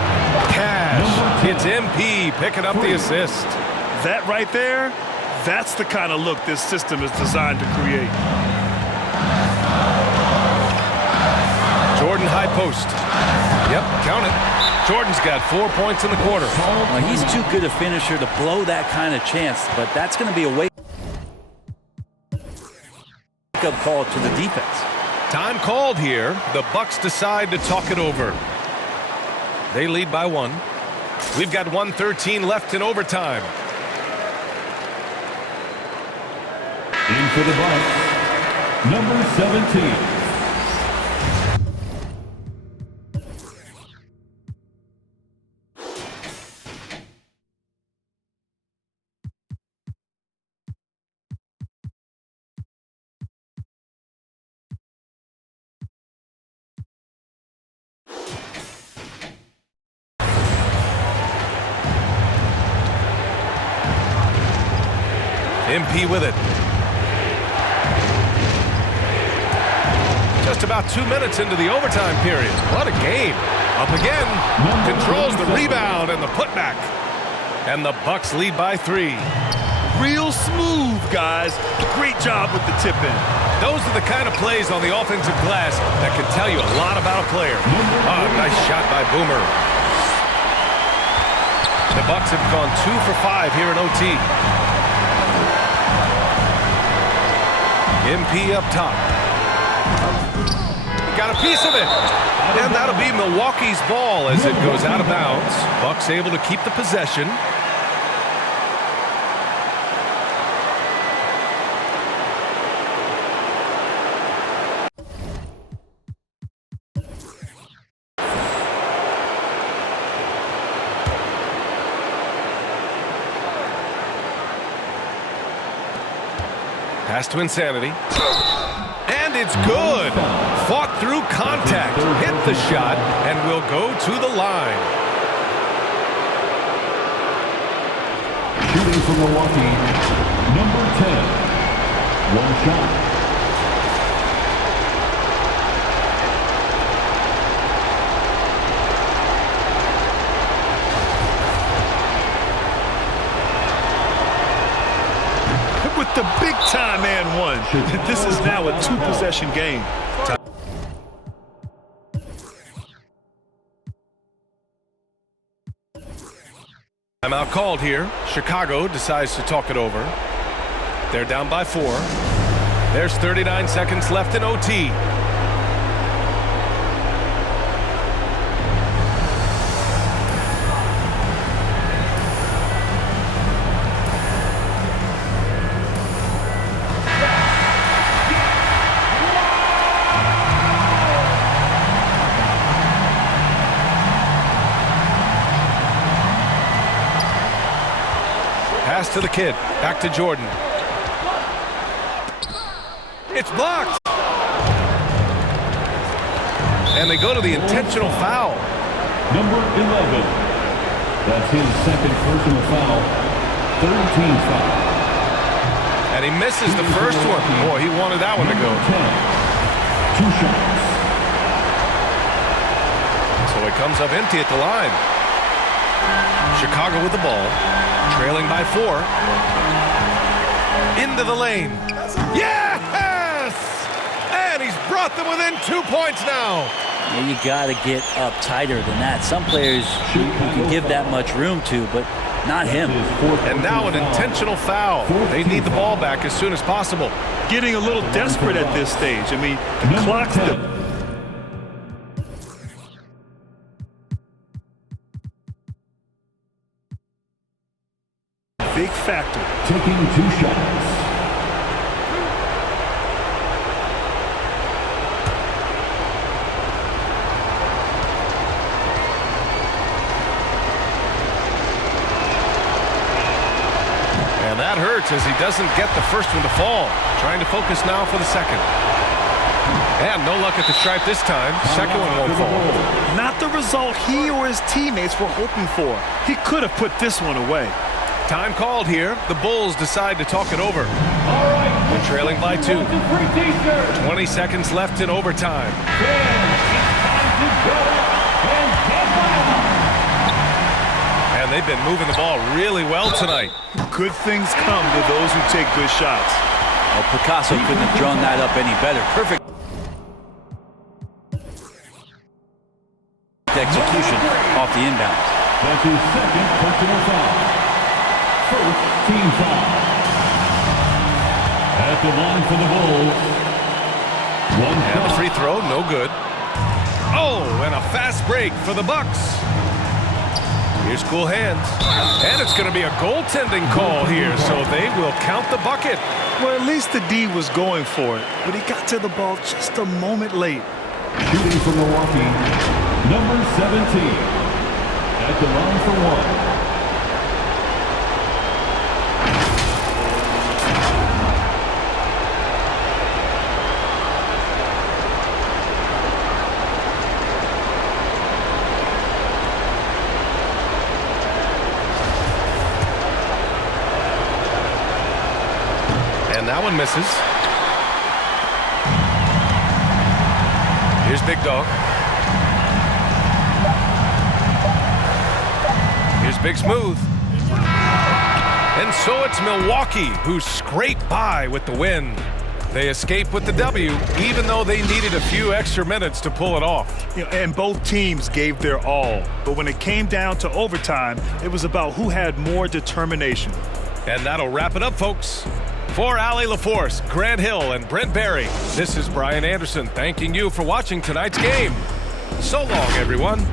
Cash. It's MP picking up the assist. That right there, that's the kind of look this system is designed to create. Jordan high post. Yep, count it. Jordan's got 4 points in the quarter. Well, he's too good a finisher to blow that kind of chance, but that's going to be a wake-up call to the defense. Time called here. The Bucks decide to talk it over. They lead by 1. We've got 1:13 left in overtime. In for the Bucks, number 17. MP with it. Just about 2 minutes into the overtime period. What a game. Up again. Controls the rebound and the putback. And the Bucks lead by 3. Real smooth, guys. Great job with the tip in. Those are the kind of plays on the offensive glass that can tell you a lot about a player. Oh, nice shot by Boomer. The Bucks have gone 2 for 5 here in OT. MP up top. Got a piece of it. And that'll be Milwaukee's ball as it goes out of bounds. Bucks able to keep the possession. Pass to Insanity. And it's good. Fought through contact, hit the shot, and will go to the line. Shooting for Milwaukee, number 10. One shot. With the big-time and one. This is now a 2-possession game. Timeout called here. Chicago decides to talk it over. They're down by 4. There's 39 seconds left in OT. Pass to the kid. Back to Jordan. It's blocked. And they go to the intentional foul. Number 11. That's his second personal foul. 13 foul. And he misses the first one. Boy, he wanted that one to go. 10. 2 shots. So it comes up empty at the line. Chicago with the ball. Trailing by 4. Into the lane. Yes! And he's brought them within 2 points now. Yeah, you got to get up tighter than that. Some players you can give that much room to, but not him. And now an intentional foul. They need the ball back as soon as possible. Getting a little desperate at this stage. I mean, the clock's big factor. Taking 2 shots. And that hurts as he doesn't get the first one to fall. Trying to focus now for the second. And no luck at the stripe this time. Second one won't fall. Not the result he or his teammates were hoping for. He could have put this one away. Time called here. The Bulls decide to talk it over. We're trailing by 2. 20 seconds left in overtime. And they've been moving the ball really well tonight. Good things come to those who take good shots. Well, Picasso couldn't have drawn that up any better. Perfect execution off the inbound. That's his second personal foul. First team foul. At the line for the Bulls. And the free throw, no good. Oh, and a fast break for the Bucks. Here's cool hands. And it's going to be a goaltending call here, so they will count the bucket. Well, at least the D was going for it, but he got to the ball just a moment late. Shooting for Milwaukee, number 17. At the line for 1. And that one misses. Here's Big Dog. Here's Big Smooth. And so it's Milwaukee who scrape by with the win. They escape with the W, even though they needed a few extra minutes to pull it off. And both teams gave their all. But when it came down to overtime, it was about who had more determination. And that'll wrap it up, folks. For Allie LaForce, Grant Hill, and Brent Barry, this is Brian Anderson thanking you for watching tonight's game. So long, everyone.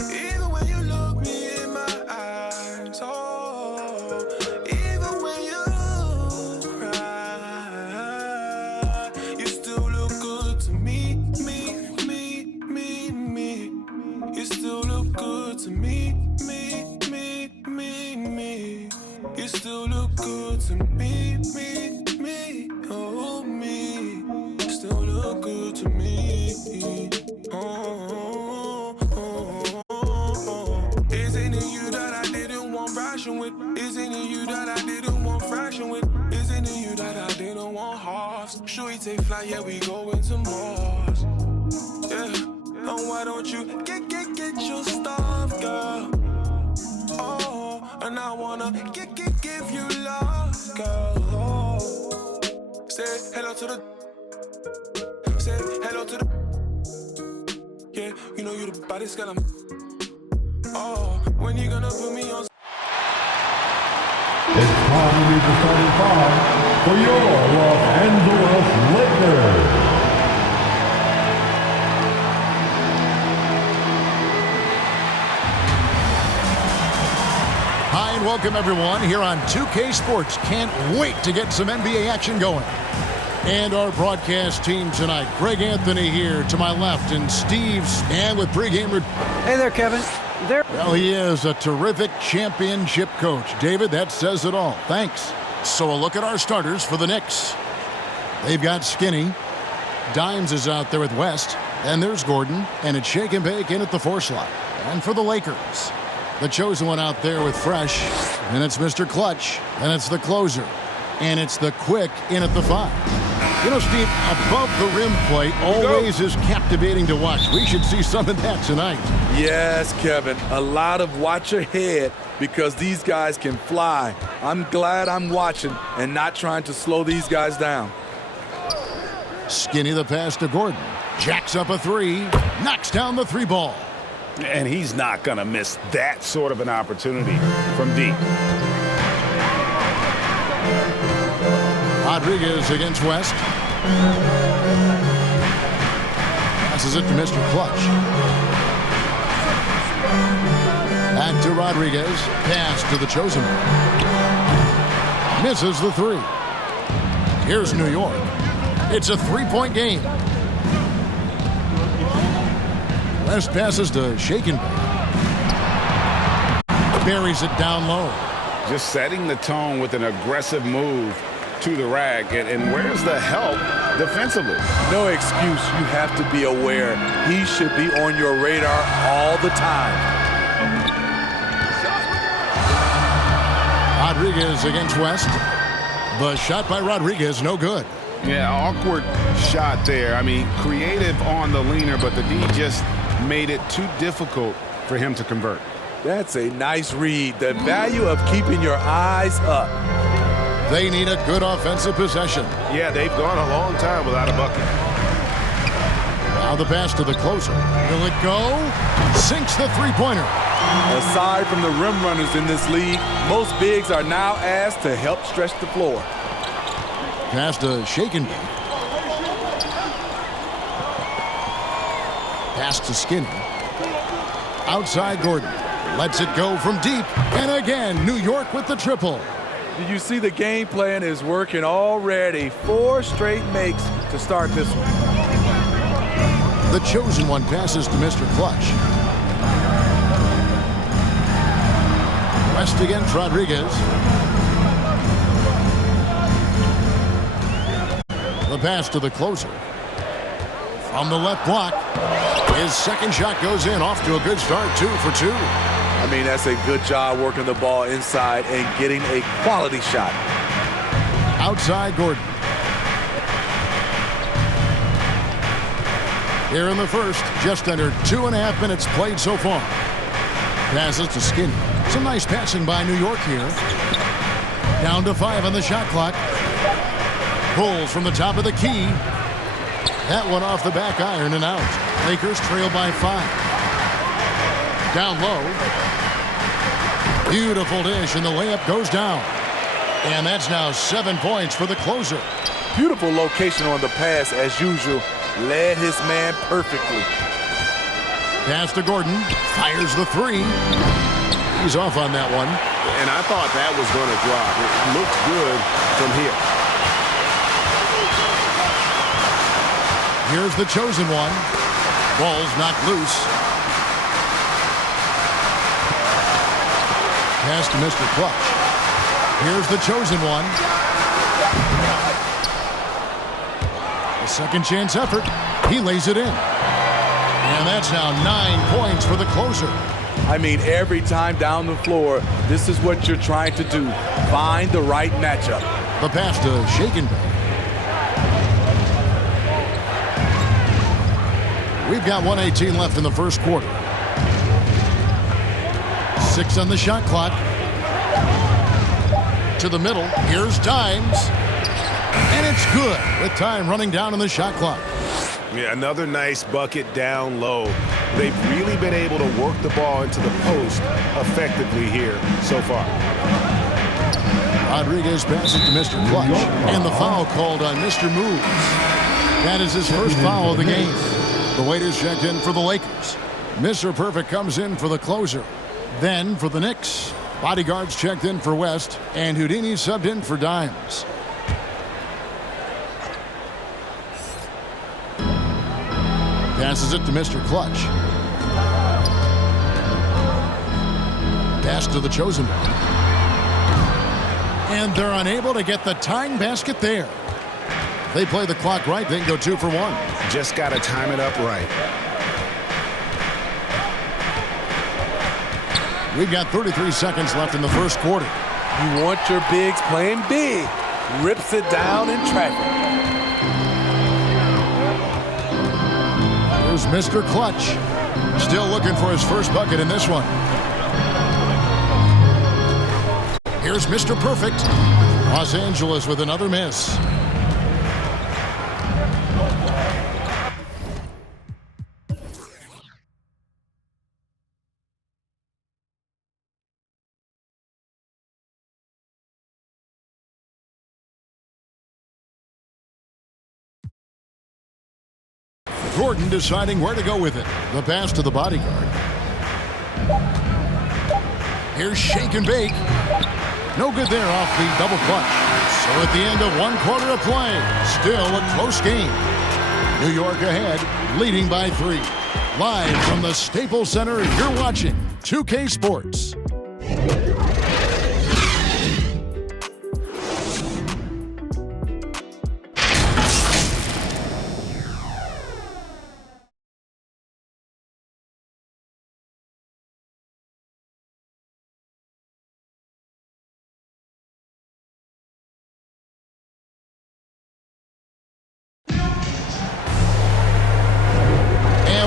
Even when you look me in my eyes, oh, even when you cry, you still look good to me, me. You still look good to me, me. You still look good to me, oh me. You still look good to me, oh. Isn't it you that I didn't want ration with? Isn't it you that I didn't want fraction with? Isn't it you that I didn't want halves? Should we take flight? Yeah, we go into Mars. Yeah, and why don't you get your stuff, girl? Oh, and I wanna give you love, girl. Oh, say hello to the. Say hello to the. Yeah, you know you the baddest girl. Oh, when you gonna put me on? It's time to read the starting five for your Los Angeles Lakers. Hi and welcome everyone here on 2K Sports. Can't wait to get some NBA action going. And our broadcast team tonight, Greg Anthony here to my left, and Steve Span with pregame. Hey there, Kevin. Well, he is a terrific championship coach. David, that says it all. Thanks. So a look at our starters for the Knicks. They've got Skinny. Dimes is out there with West. And there's Gordon. And it's Shake and Bake in at the 4 slot. And for the Lakers, the chosen one out there with Fresh. And it's Mr. Clutch. And it's the closer. And it's the quick in at the 5. You know, Steve, above the rim play always is captivating to watch. We should see some of that tonight. Yes, Kevin. A lot of watch ahead because these guys can fly. I'm glad I'm watching and not trying to slow these guys down. Skinny the pass to Gordon. Jacks up a 3. Knocks down the 3 ball. And he's not going to miss that sort of an opportunity from deep. Rodriguez against West. Passes it to Mr. Clutch. Back to Rodriguez. Pass to the chosen one. Misses the 3. Here's New York. It's a 3-point game. West passes to Shaken. Buries it down low. Just setting the tone with an aggressive move to the rack. And where's the help defensively? No excuse. You have to be aware. He should be on your radar all the time. Rodriguez against West. The shot by Rodriguez, no good. Yeah, awkward shot there. I mean, creative on the leaner, but the D just made it too difficult for him to convert. That's a nice read. The value of keeping your eyes up. They need a good offensive possession. Yeah, they've gone a long time without a bucket. Now the pass to the closer. Will it go? Sinks the three-pointer. Aside from the rim runners in this league, most bigs are now asked to help stretch the floor. Pass to Shaken. Pass to Skinny. Outside Gordon. Lets it go from deep. And again, New York with the triple. Do you see the game plan is working already? 4 straight makes to start this one. The chosen one passes to Mr. Clutch. West against Rodriguez. The pass to the closer. From the left block. His second shot goes in. Off to a good start. 2 for 2. I mean, that's a good job working the ball inside and getting a quality shot. Outside Gordon. Here in the first, just under 2.5 minutes played so far. Passes to Skinny. Some nice passing by New York here. Down to 5 on the shot clock. Pulls from the top of the key. That one off the back iron and out. Lakers trail by 5. Down low. Beautiful dish, and the layup goes down. And that's now 7 points for the closer. Beautiful location on the pass, as usual. Led his man perfectly. Pass to Gordon. Fires the 3. He's off on that one. And I thought that was going to drop. It looked good from here. Here's the chosen one. Ball's knocked loose. Pass to Mr. Clutch. Here's the chosen one. A second chance effort. He lays it in. And that's now 9 points for the closer. I mean, every time down the floor, this is what you're trying to do. Find the right matchup. The pass to Shaken. We've got 1:18 left in the first quarter. 6 on the shot clock. To the middle. Here's Dimes. And it's good with time running down on the shot clock. Yeah, another nice bucket down low. They've really been able to work the ball into the post effectively here so far. Rodriguez passes to Mr. Clutch. And the foul called on Mr. Moves. That is his first foul of the game. The waiters checked in for the Lakers. Mr. Perfect comes in for the closer. Then for the Knicks, bodyguards checked in for West, and Houdini subbed in for Dimes. Passes it to Mr. Clutch. Pass to the chosen one. And they're unable to get the tying basket there. They play the clock right, they can go 2 for 1. Just got to time it up right. We've got 33 seconds left in the first quarter. You want your bigs playing big. Rips it down in traffic. Here's Mr. Clutch. Still looking for his first bucket in this one. Here's Mr. Perfect. Los Angeles with another miss. Gordon deciding where to go with it. The pass to the bodyguard. Here's Shake and Bake. No good there off the double clutch. So at the end of 1 quarter of play, still a close game. New York ahead, leading by 3. Live from the Staples Center, you're watching 2K Sports.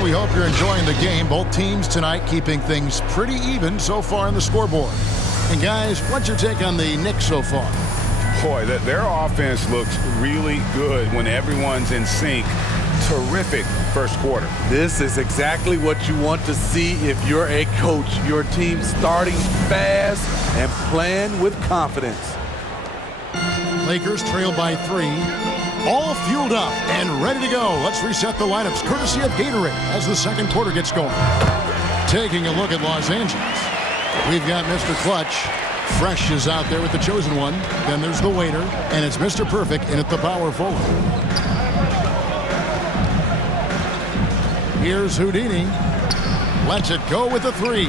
And we hope you're enjoying the game. Both teams tonight keeping things pretty even so far on the scoreboard. And guys, what's your take on the Knicks so far? Boy, their offense looks really good when everyone's in sync. Terrific first quarter. This is exactly what you want to see if you're a coach. Your team starting fast and playing with confidence. Lakers trail by 3. All fueled up and ready to go. Let's reset the lineups courtesy of Gatorade as the second quarter gets going. Taking a look at Los Angeles. We've got Mr. Clutch. Fresh is out there with the chosen one. Then there's the waiter, and it's Mr. Perfect in at the power forward. Here's Houdini. Lets it go with the 3.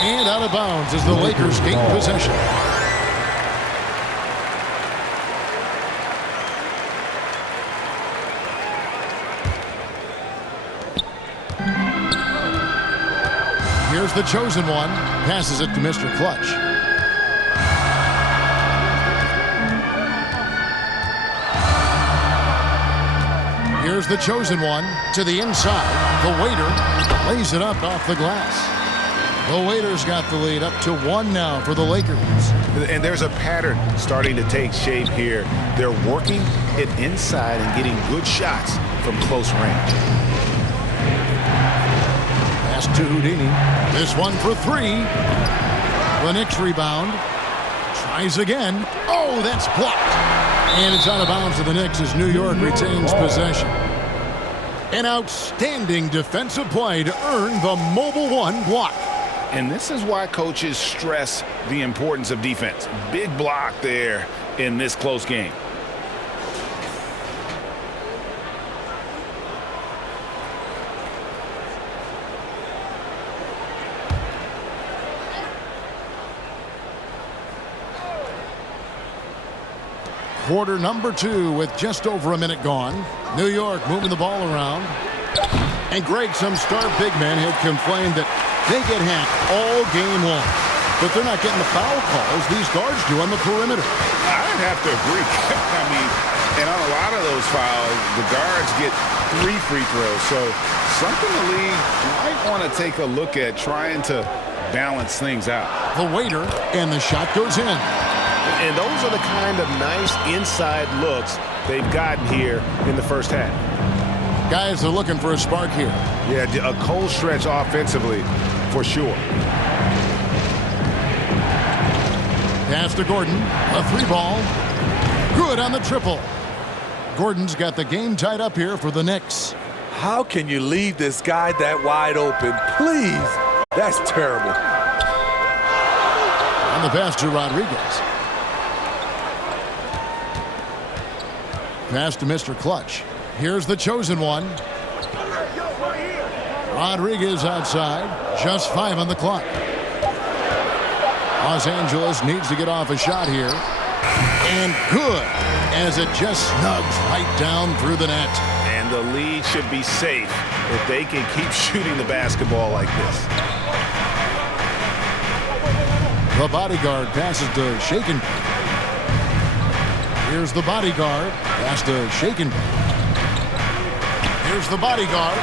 And out of bounds as the Lakers gain possession. Here's the chosen one. Passes it to Mr. Clutch. Here's the chosen one to the inside. The waiter lays it up off the glass. The Waiters got the lead up to 1 now for the Lakers. And there's a pattern starting to take shape here. They're working it inside and getting good shots from close range. Pass to Houdini. This one for 3. The Knicks rebound. Tries again. Oh, that's blocked. And it's out of bounds to the Knicks as New York retains possession. An outstanding defensive play to earn the Mobile One block. And this is why coaches stress the importance of defense. Big block there in this close game. Quarter number 2 with just over a minute gone. New York moving the ball around. And Greg, some star big men have complained that they get hacked all game long. But they're not getting the foul calls these guards do on the perimeter. I'd have to agree. I mean, and on a lot of those fouls, the guards get 3 free throws. So something the league might want to take a look at trying to balance things out. The waiter, and the shot goes in. And those are the kind of nice inside looks they've gotten here in the first half. Guys are looking for a spark here. Yeah, a cold stretch offensively for sure. Pass to Gordon. A 3-ball. Good on the triple. Gordon's got the game tied up here for the Knicks. How can you leave this guy that wide open? Please. That's terrible. On the pass to Rodriguez. Pass to Mr. Clutch. Here's the chosen one. Rodriguez outside. Just 5 on the clock. Los Angeles needs to get off a shot here. And good, as it just snugs right down through the net. And the lead should be safe if they can keep shooting the basketball like this. The bodyguard passes to Shaken. Here's the bodyguard. Pass to Shaken. Here's the bodyguard.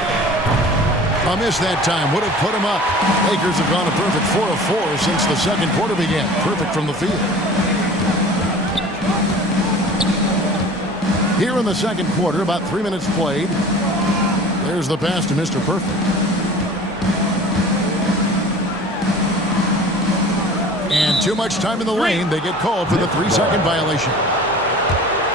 A miss that time would have put him up. Lakers have gone a perfect 4 of 4 since the second quarter began. Perfect from the field. Here in the second quarter, about 3 minutes played. There's the pass to Mr. Perfect. And too much time in the lane. They get called for the 3-second violation.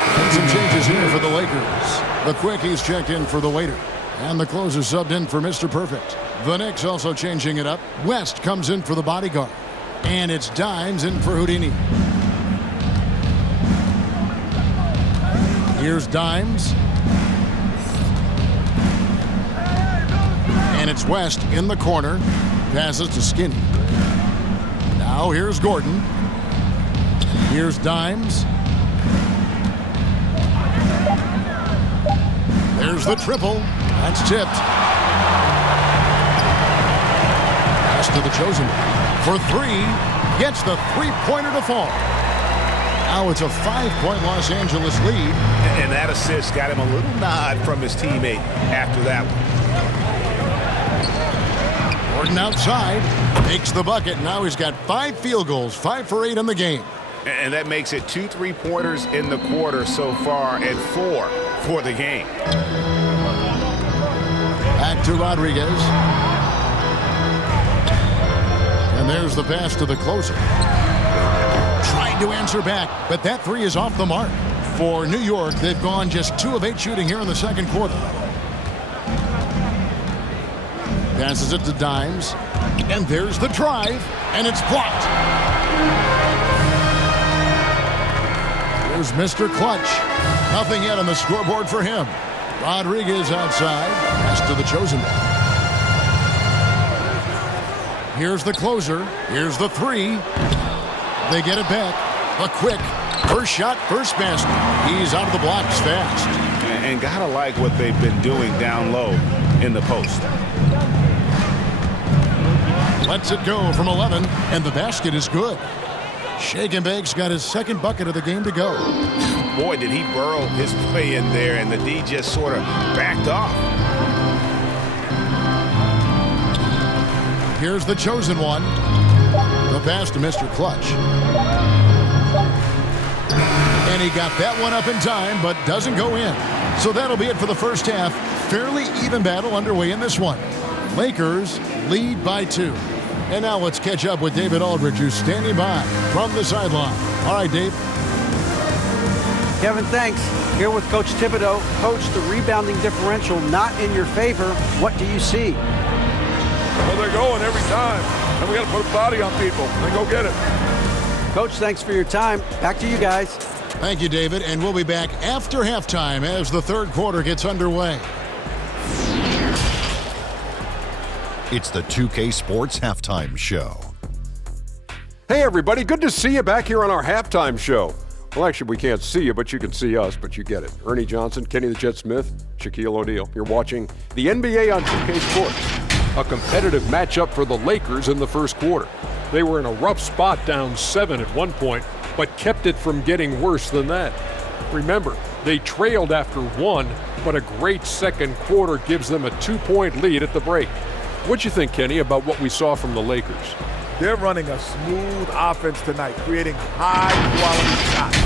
And some changes here for the Lakers. The quickies checked in for the waiter. And the closer subbed in for Mr. Perfect. The Knicks also changing it up. West comes in for the bodyguard. And it's Dimes in for Houdini. Here's Dimes. And it's West in the corner. Passes to Skinny. Now here's Gordon. Here's Dimes. There's the triple. That's tipped. Pass to the chosen one. For 3. Gets the 3-pointer to fall. Now it's a 5-point Los Angeles lead. And that assist got him a little nod from his teammate after that one. Gordon outside, makes the bucket. Now he's got 5 field goals, 5 for 8 in the game. And that makes it 2 3-pointers in the quarter so far and 4 for the game. Back to Rodriguez. And there's the pass to the closer. Tried to answer back, but that 3 is off the mark. For New York, they've gone just 2 of 8 shooting here in the second quarter. Passes it to Dimes. And there's the drive, and it's blocked. There's Mr. Clutch. Nothing yet on the scoreboard for him. Rodriguez outside. Pass to the chosen one. Here's the closer. Here's the 3. They get it back. A quick first shot, first basket. He's out of the blocks fast. And gotta like what they've been doing down low in the post. Lets it go from 11, and the basket is good. Shake and Bake's got his second bucket of the game to go. Boy, did he burrow his play in there, and the D just sort of backed off. Here's the chosen one. The pass to Mr. Clutch. And he got that one up in time, but doesn't go in. So that'll be it for the first half. Fairly even battle underway in this one. Lakers lead by 2. And now let's catch up with David Aldridge, who's standing by from the sideline. All right, Dave. Kevin, thanks. Here with Coach Thibodeau. Coach, the rebounding differential not in your favor. What do you see? Well, they're going every time. And we got to put a body on people and go get it. Coach, thanks for your time. Back to you guys. Thank you, David. And we'll be back after halftime as the third quarter gets underway. It's the 2K Sports Halftime Show. Hey, everybody. Good to see you back here on our halftime show. Well, actually, we can't see you, but you can see us, but you get it. Ernie Johnson, Kenny the Jet Smith, Shaquille O'Neal. You're watching the NBA on 2K Sports. A competitive matchup for the Lakers in the first quarter. They were in a rough spot, down 7 at one point, but kept it from getting worse than that. Remember, they trailed after 1, but a great second quarter gives them a 2-point lead at the break. What'd you think, Kenny, about what we saw from the Lakers? They're running a smooth offense tonight, creating high-quality shots.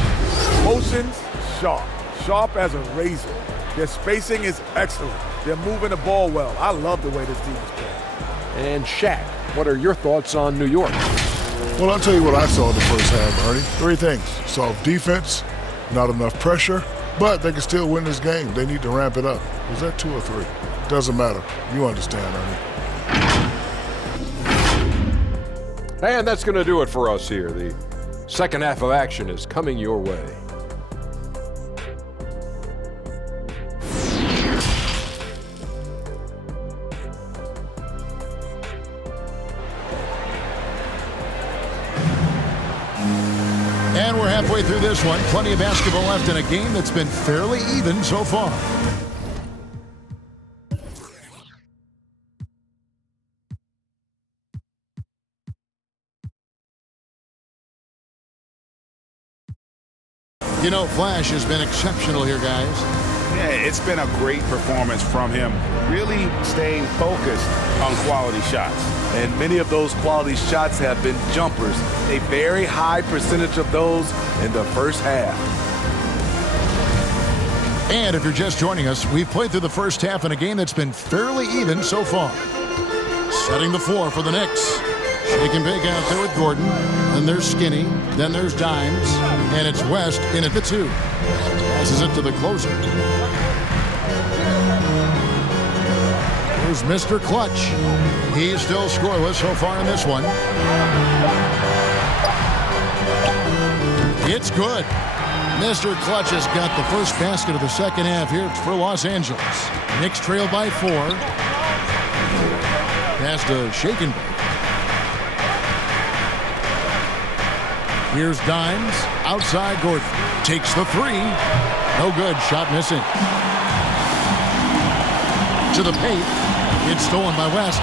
Motions, sharp as a razor. Their spacing is excellent. They're moving the ball well. I love the way this team is playing. And Shaq, what are your thoughts on New York? Well, I'll tell you what I saw in the first half, Ernie. 3 things. Soft defense, not enough pressure, but they can still win this game. They need to ramp it up. Was that 2 or 3? Doesn't matter. You understand, Ernie. And that's going to do it for us here. The second half of action is coming your way. And we're halfway through this one. Plenty of basketball left in a game that's been fairly even so far. You know, Flash has been exceptional here, guys. Yeah, it's been a great performance from him, really staying focused on quality shots. And many of those quality shots have been jumpers, a very high percentage of those in the first half. And if you're just joining us, we've played through the first half in a game that's been fairly even so far. Setting the floor for the Knicks. Shake and bake out there with Gordon. Then there's Skinny. Then there's Dimes. And it's West in at the 2. Passes it to the closer. Here's Mr. Clutch. He's still scoreless so far in this one. It's good. Mr. Clutch has got the first basket of the second half here for Los Angeles. Knicks trail by 4. Pass to Shake and bake. Here's Dimes. Outside Gordon. Takes the 3. No good. Shot missing. To the paint. It's stolen by West.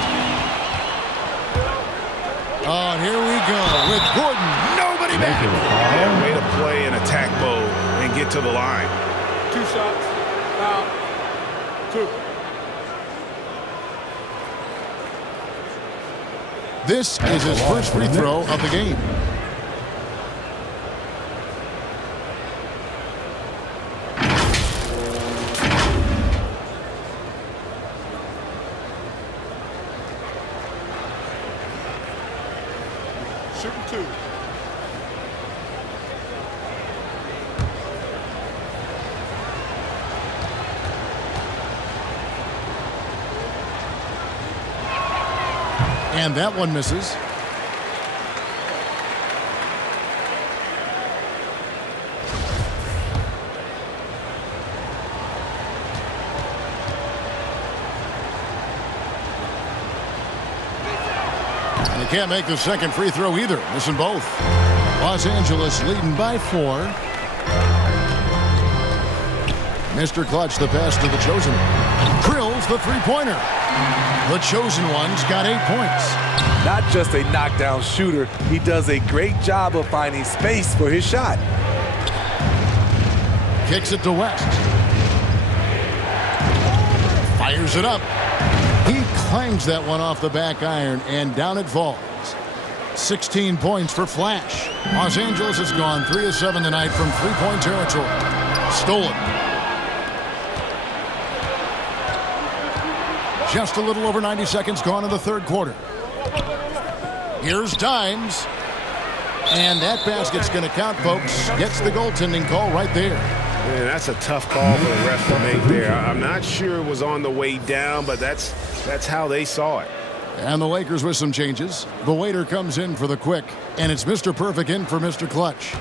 Oh, and here we go with Gordon. Nobody Put him back. Yeah, way to play in attack mode and get to the line. 2 shots. Foul. 2. This is his first free throw of the game. Shooting 2. And that one misses. And he can't make the second free throw either. Missing both. Los Angeles leading by 4. Mr. Clutch, the pass to the chosen one. Drills the three-pointer. The chosen one's got 8 points. Not just a knockdown shooter, he does a great job of finding space for his shot. Kicks it to West. Fires it up. He clangs that one off the back iron, and down it falls. 16 points for Flash. Los Angeles has gone 3 of 7 tonight from three-point territory. Stolen. Just a little over 90 seconds gone in the third quarter. Here's Dimes. And that basket's going to count, folks. Gets the goaltending call right there. Man, that's a tough call for the ref to make there. I'm not sure it was on the way down, but that's how they saw it. And the Lakers with some changes. The waiter comes in for the quick, and it's Mr. Perfect in for Mr. Clutch.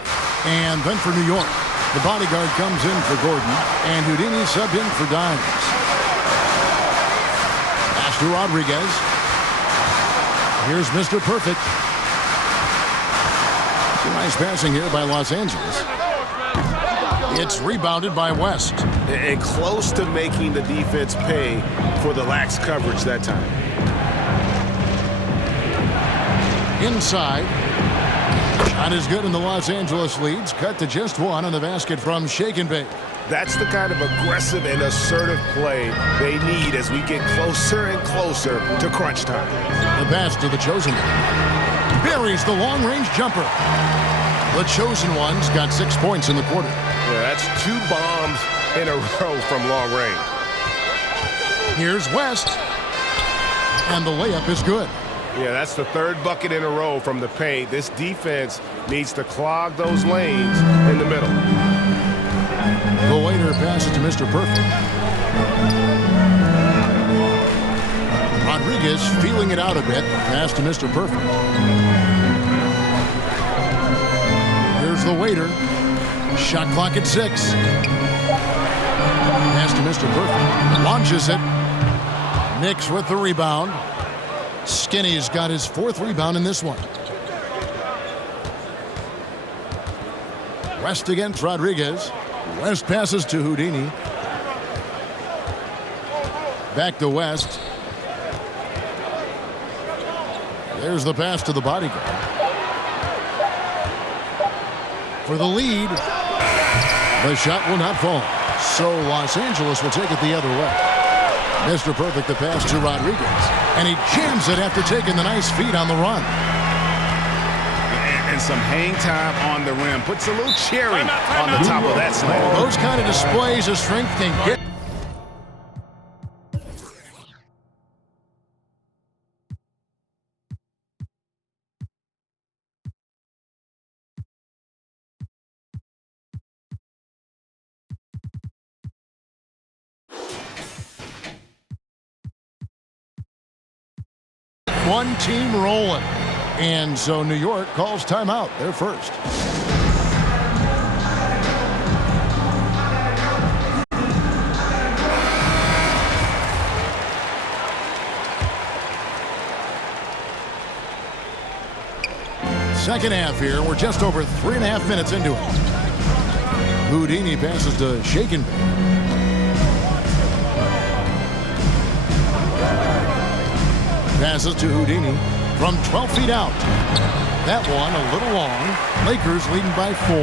And then for New York, the bodyguard comes in for Gordon, and Houdini subbed in for Dimes. Pass to Rodriguez. Here's Mr. Perfect. Some nice passing here by Los Angeles. It's rebounded by West. And close to making the defense pay for the lax coverage that time. Inside. Shot is good, and the Los Angeles leads. Cut to just 1 on the basket from Shake and Bake. That's the kind of aggressive and assertive play they need as we get closer and closer to crunch time. The pass to the chosen one. Buries the long-range jumper. The chosen one's got 6 points in the quarter. Yeah, that's 2 bombs in a row from long range. Here's West. And the layup is good. Yeah, that's the 3rd bucket in a row from the paint. This defense needs to clog those lanes in the middle. The waiter passes to Mr. Perfect. Rodriguez feeling it out a bit. Pass to Mr. Perfect. Here's the waiter. Shot clock at 6. Pass to Mr. Perfect. Launches it. Knicks with the rebound. Skinny's got his 4th rebound in this one. West against Rodriguez. West passes to Houdini. Back to West. There's the pass to the bodyguard. For the lead. The shot will not fall. So Los Angeles will take it the other way. Mr. Perfect, the pass to Rodriguez. And he jams it after taking the nice feed on the run. And some hang time on the rim. Puts a little cherry on the top of that slam. Those kind of displays of strength can get. One team rolling. And so New York calls timeout. They're first. Second half here. We're just over 3.5 minutes into it. Houdini passes to Shake and Bake. Passes to Houdini. from 12 feet out. That one a little long. Lakers leading by 4.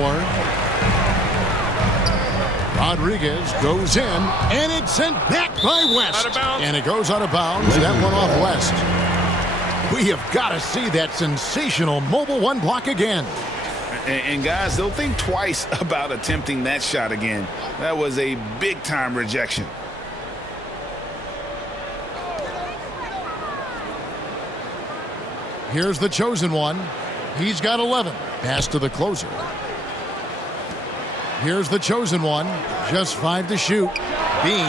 Rodriguez goes in, and it's sent back by West. Out of bounds. And it goes out of bounds. That one off West. We have got to see that sensational mobile one block again. And guys, they'll think twice about attempting that shot again. That was a big-time rejection. Here's the chosen one. He's got 11. Pass to the closer. Here's the chosen one. Just 5 to shoot. Bean.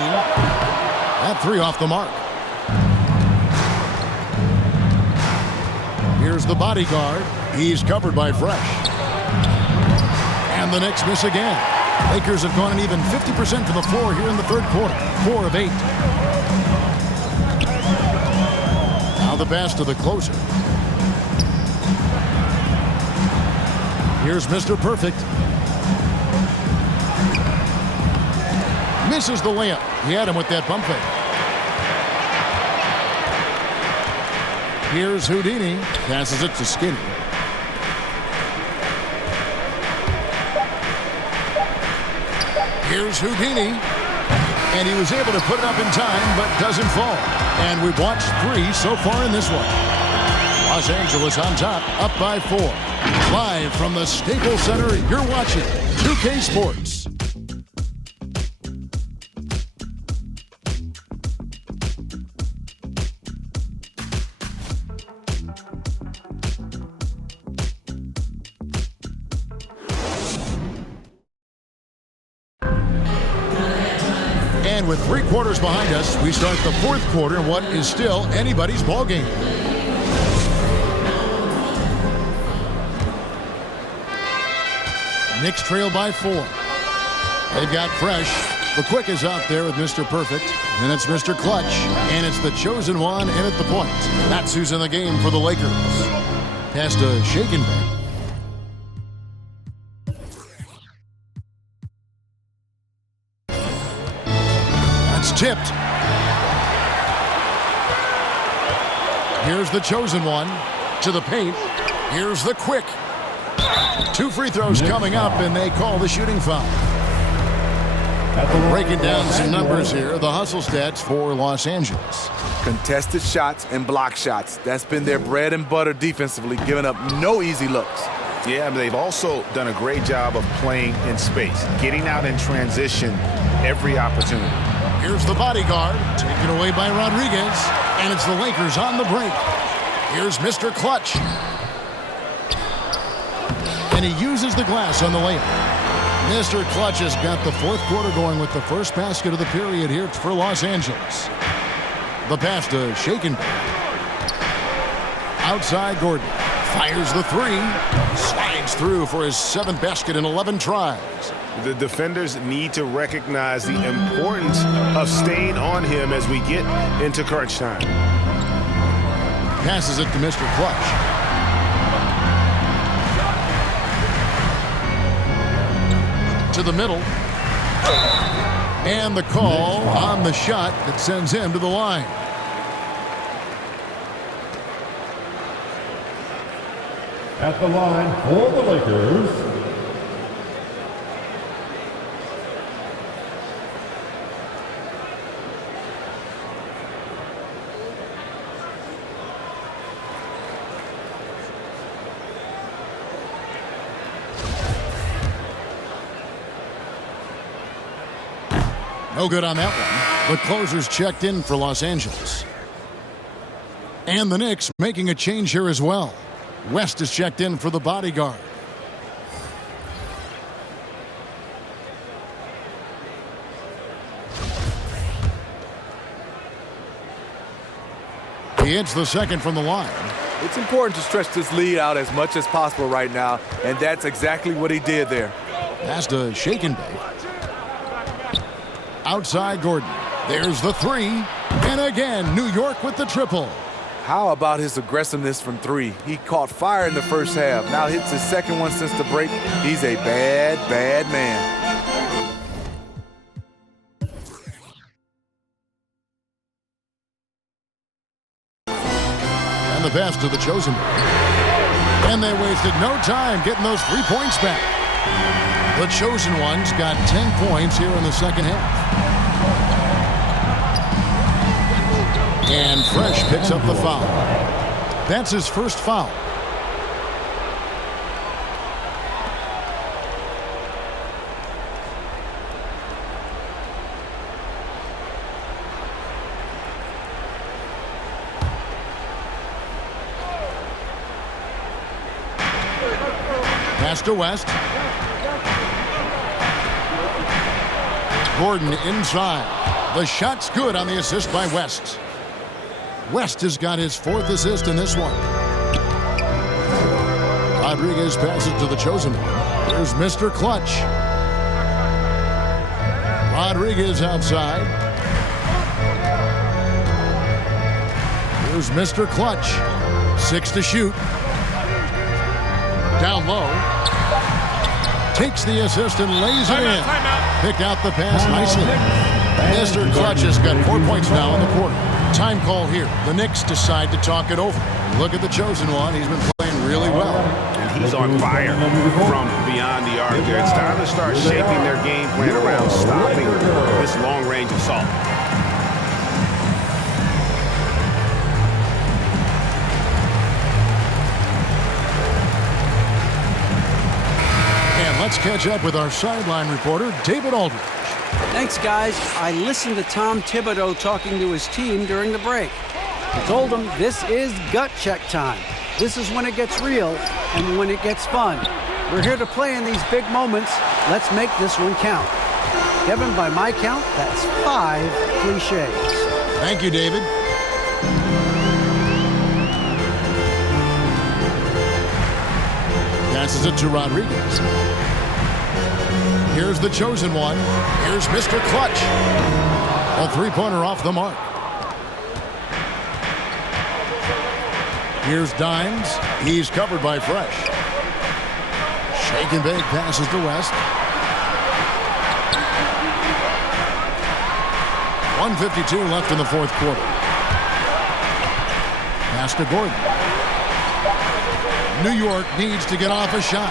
That 3 off the mark. Here's the bodyguard. He's covered by Fresh. And the Knicks miss again. Lakers have gone an even 50% from the floor here in the third quarter. 4 of 8. Now the pass to the closer. Here's Mr. Perfect. Misses the layup. He had him with that pump fake. Here's Houdini. Passes it to Skinny. Here's Houdini. And he was able to put it up in time, but doesn't fall. And we've watched 3 so far in this one. Los Angeles on top, up by 4. Live from the Staples Center, you're watching 2K Sports. And with 3 quarters behind us, we start the fourth quarter in what is still anybody's ball game. Knicks trail by 4. They've got Fresh. The quick is out there with Mr. Perfect. And it's Mr. Clutch. And it's the chosen one in at the point. That's who's in the game for the Lakers. Pass to Shake and Bake. That's tipped. Here's the chosen one to the paint. Here's the quick. 2 free throws coming up, and they call the shooting foul. Breaking down some numbers here, the hustle stats for Los Angeles. Contested shots and block shots. That's been their bread and butter defensively, giving up no easy looks. Yeah, but they've also done a great job of playing in space, getting out in transition every opportunity. Here's the bodyguard, taken away by Rodriguez, and it's the Lakers on the break. Here's Mr. Clutch. And he uses the glass on the layup. Mr. Clutch has got the fourth quarter going with the first basket of the period here for Los Angeles. The pass to Shake and Bake. Outside Gordon. Fires the 3. Slides through for his 7th basket in 11 tries. The defenders need to recognize the importance of staying on him as we get into crunch time. Passes it to Mr. Clutch. To the middle. And the call on the shot that sends him to the line. At the line for the Lakers, no good on that one. The closer's checked in for Los Angeles. And the Knicks making a change here as well. West is checked in for the bodyguard. He hits the second from the line. It's important to stretch this lead out as much as possible right now, and that's exactly what he did there. Pass to Shake and Bake. Outside Gordon. There's the 3. And again, New York with the triple. How about his aggressiveness from 3? He caught fire in the first half. Now hits his second one since the break. He's a bad, bad man. And the the pass to the Chosen One. And they wasted no time getting those 3 points back. The Chosen Ones got 10 points here in the second half. And Fresh picks up the foul. That's his first foul. Pass to West. Gordon inside. The shot's good on the assist by West. West has got his 4th assist in this one. Rodriguez passes to the Chosen One. Here's Mr. Clutch. Rodriguez outside. Here's Mr. Clutch. 6 to shoot. Down low. Takes the assist and lays it in. Pick out the pass nicely. Mr. Clutch has got 4 points now in the quarter. Time call here. The Knicks decide to talk it over. Look at the Chosen One. He's been playing really well. And he's on fire from beyond the arc there. It's time to start shaping their game plan around stopping this long-range assault. And let's catch up with our sideline reporter, David Aldridge. Thanks, guys. I listened to Tom Thibodeau talking to his team during the break. I told them this is gut check time. This is when it gets real and when it gets fun. We're here to play in these big moments. Let's make this one count. Kevin, by my count, that's 5 cliches. Thank you, David. Passes it to Rodriguez. Here's the Chosen One. Here's Mr. Clutch. A 3-pointer off the mark. Here's Dimes. He's covered by Fresh. Shake and bake passes to West. 1:52 left in the fourth quarter. Pass to Gordon. New York needs to get off a shot.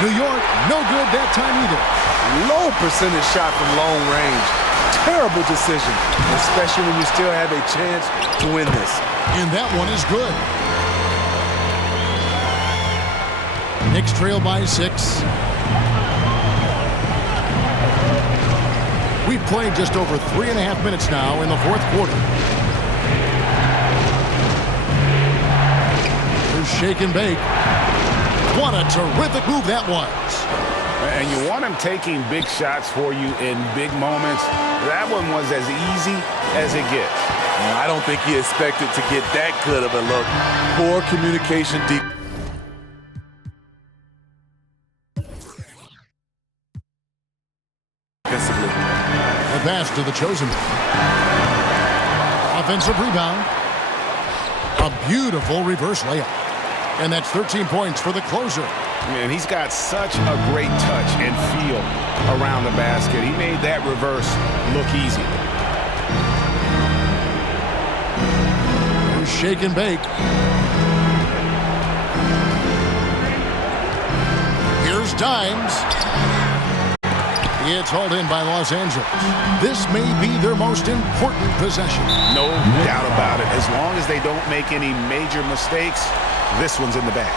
New York, no good that time either. Low percentage shot from long range. Terrible decision, especially when you still have a chance to win this. And that one is good. Knicks trail by 6. We've played just over 3.5 minutes now in the fourth quarter. Here's Shake and Bake. What a terrific move that was. And you want him taking big shots for you in big moments. That one was as easy as it gets. I don't think he expected to get that good of a look. Poor communication deep. Defensively. The pass to the Chosen One. Offensive rebound. A beautiful reverse layup. And that's 13 points for the closer. Man, he's got such a great touch and feel around the basket. He made that reverse look easy. Here's Shake and Bake. Here's Dimes. It's hauled in by Los Angeles. This may be their most important possession. No doubt about it. As long as they don't make any major mistakes, this one's in the bag.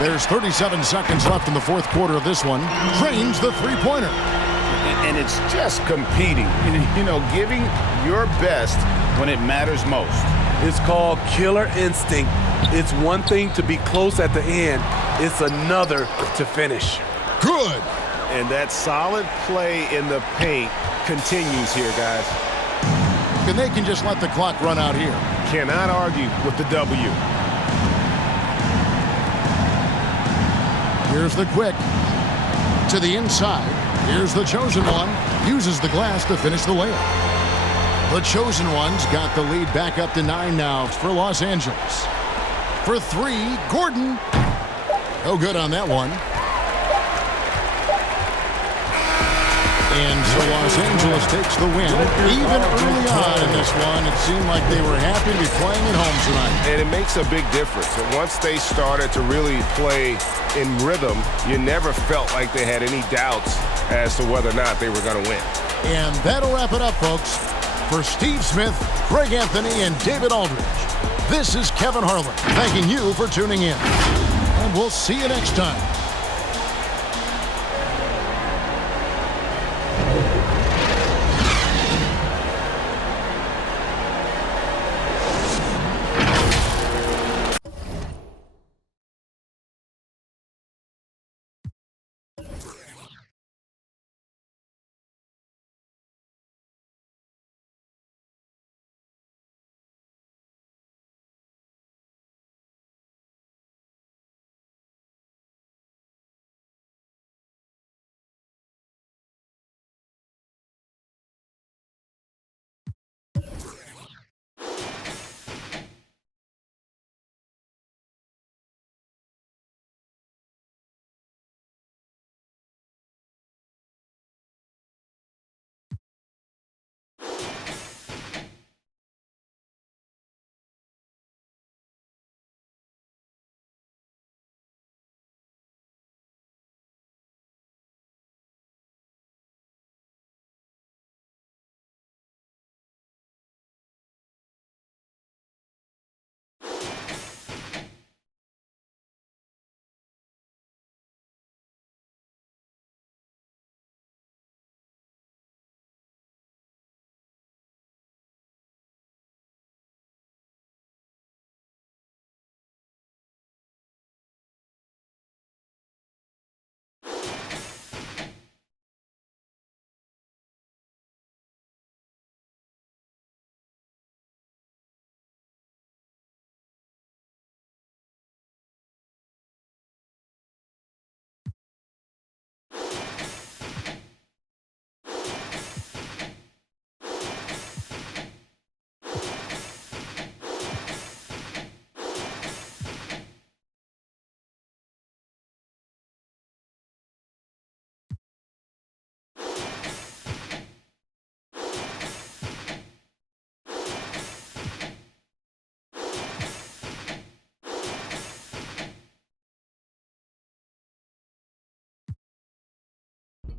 There's 37 seconds left in the fourth quarter of this one. Drains the three-pointer. And it's just competing. You know, giving your best when it matters most. It's called killer instinct. It's one thing to be close at the end. It's another to finish. Good. And that solid play in the paint continues here, guys. And they can just let the clock run out here. Cannot argue with the W. Here's the quick. To the inside. Here's the Chosen One. Uses the glass to finish the layup. The Chosen One's got the lead back up to 9 now for Los Angeles. For 3, Gordon. No good on that one. And so Los Angeles takes the win. Even early on in this one, it seemed like they were happy to be playing at home tonight. And it makes a big difference. And once they started to really play in rhythm, you never felt like they had any doubts as to whether or not they were going to win. And that'll wrap it up, folks. For Steve Smith, Greg Anthony, and David Aldridge, this is Kevin Harlan thanking you for tuning in. And we'll see you next time.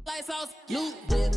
Lights out, new whip,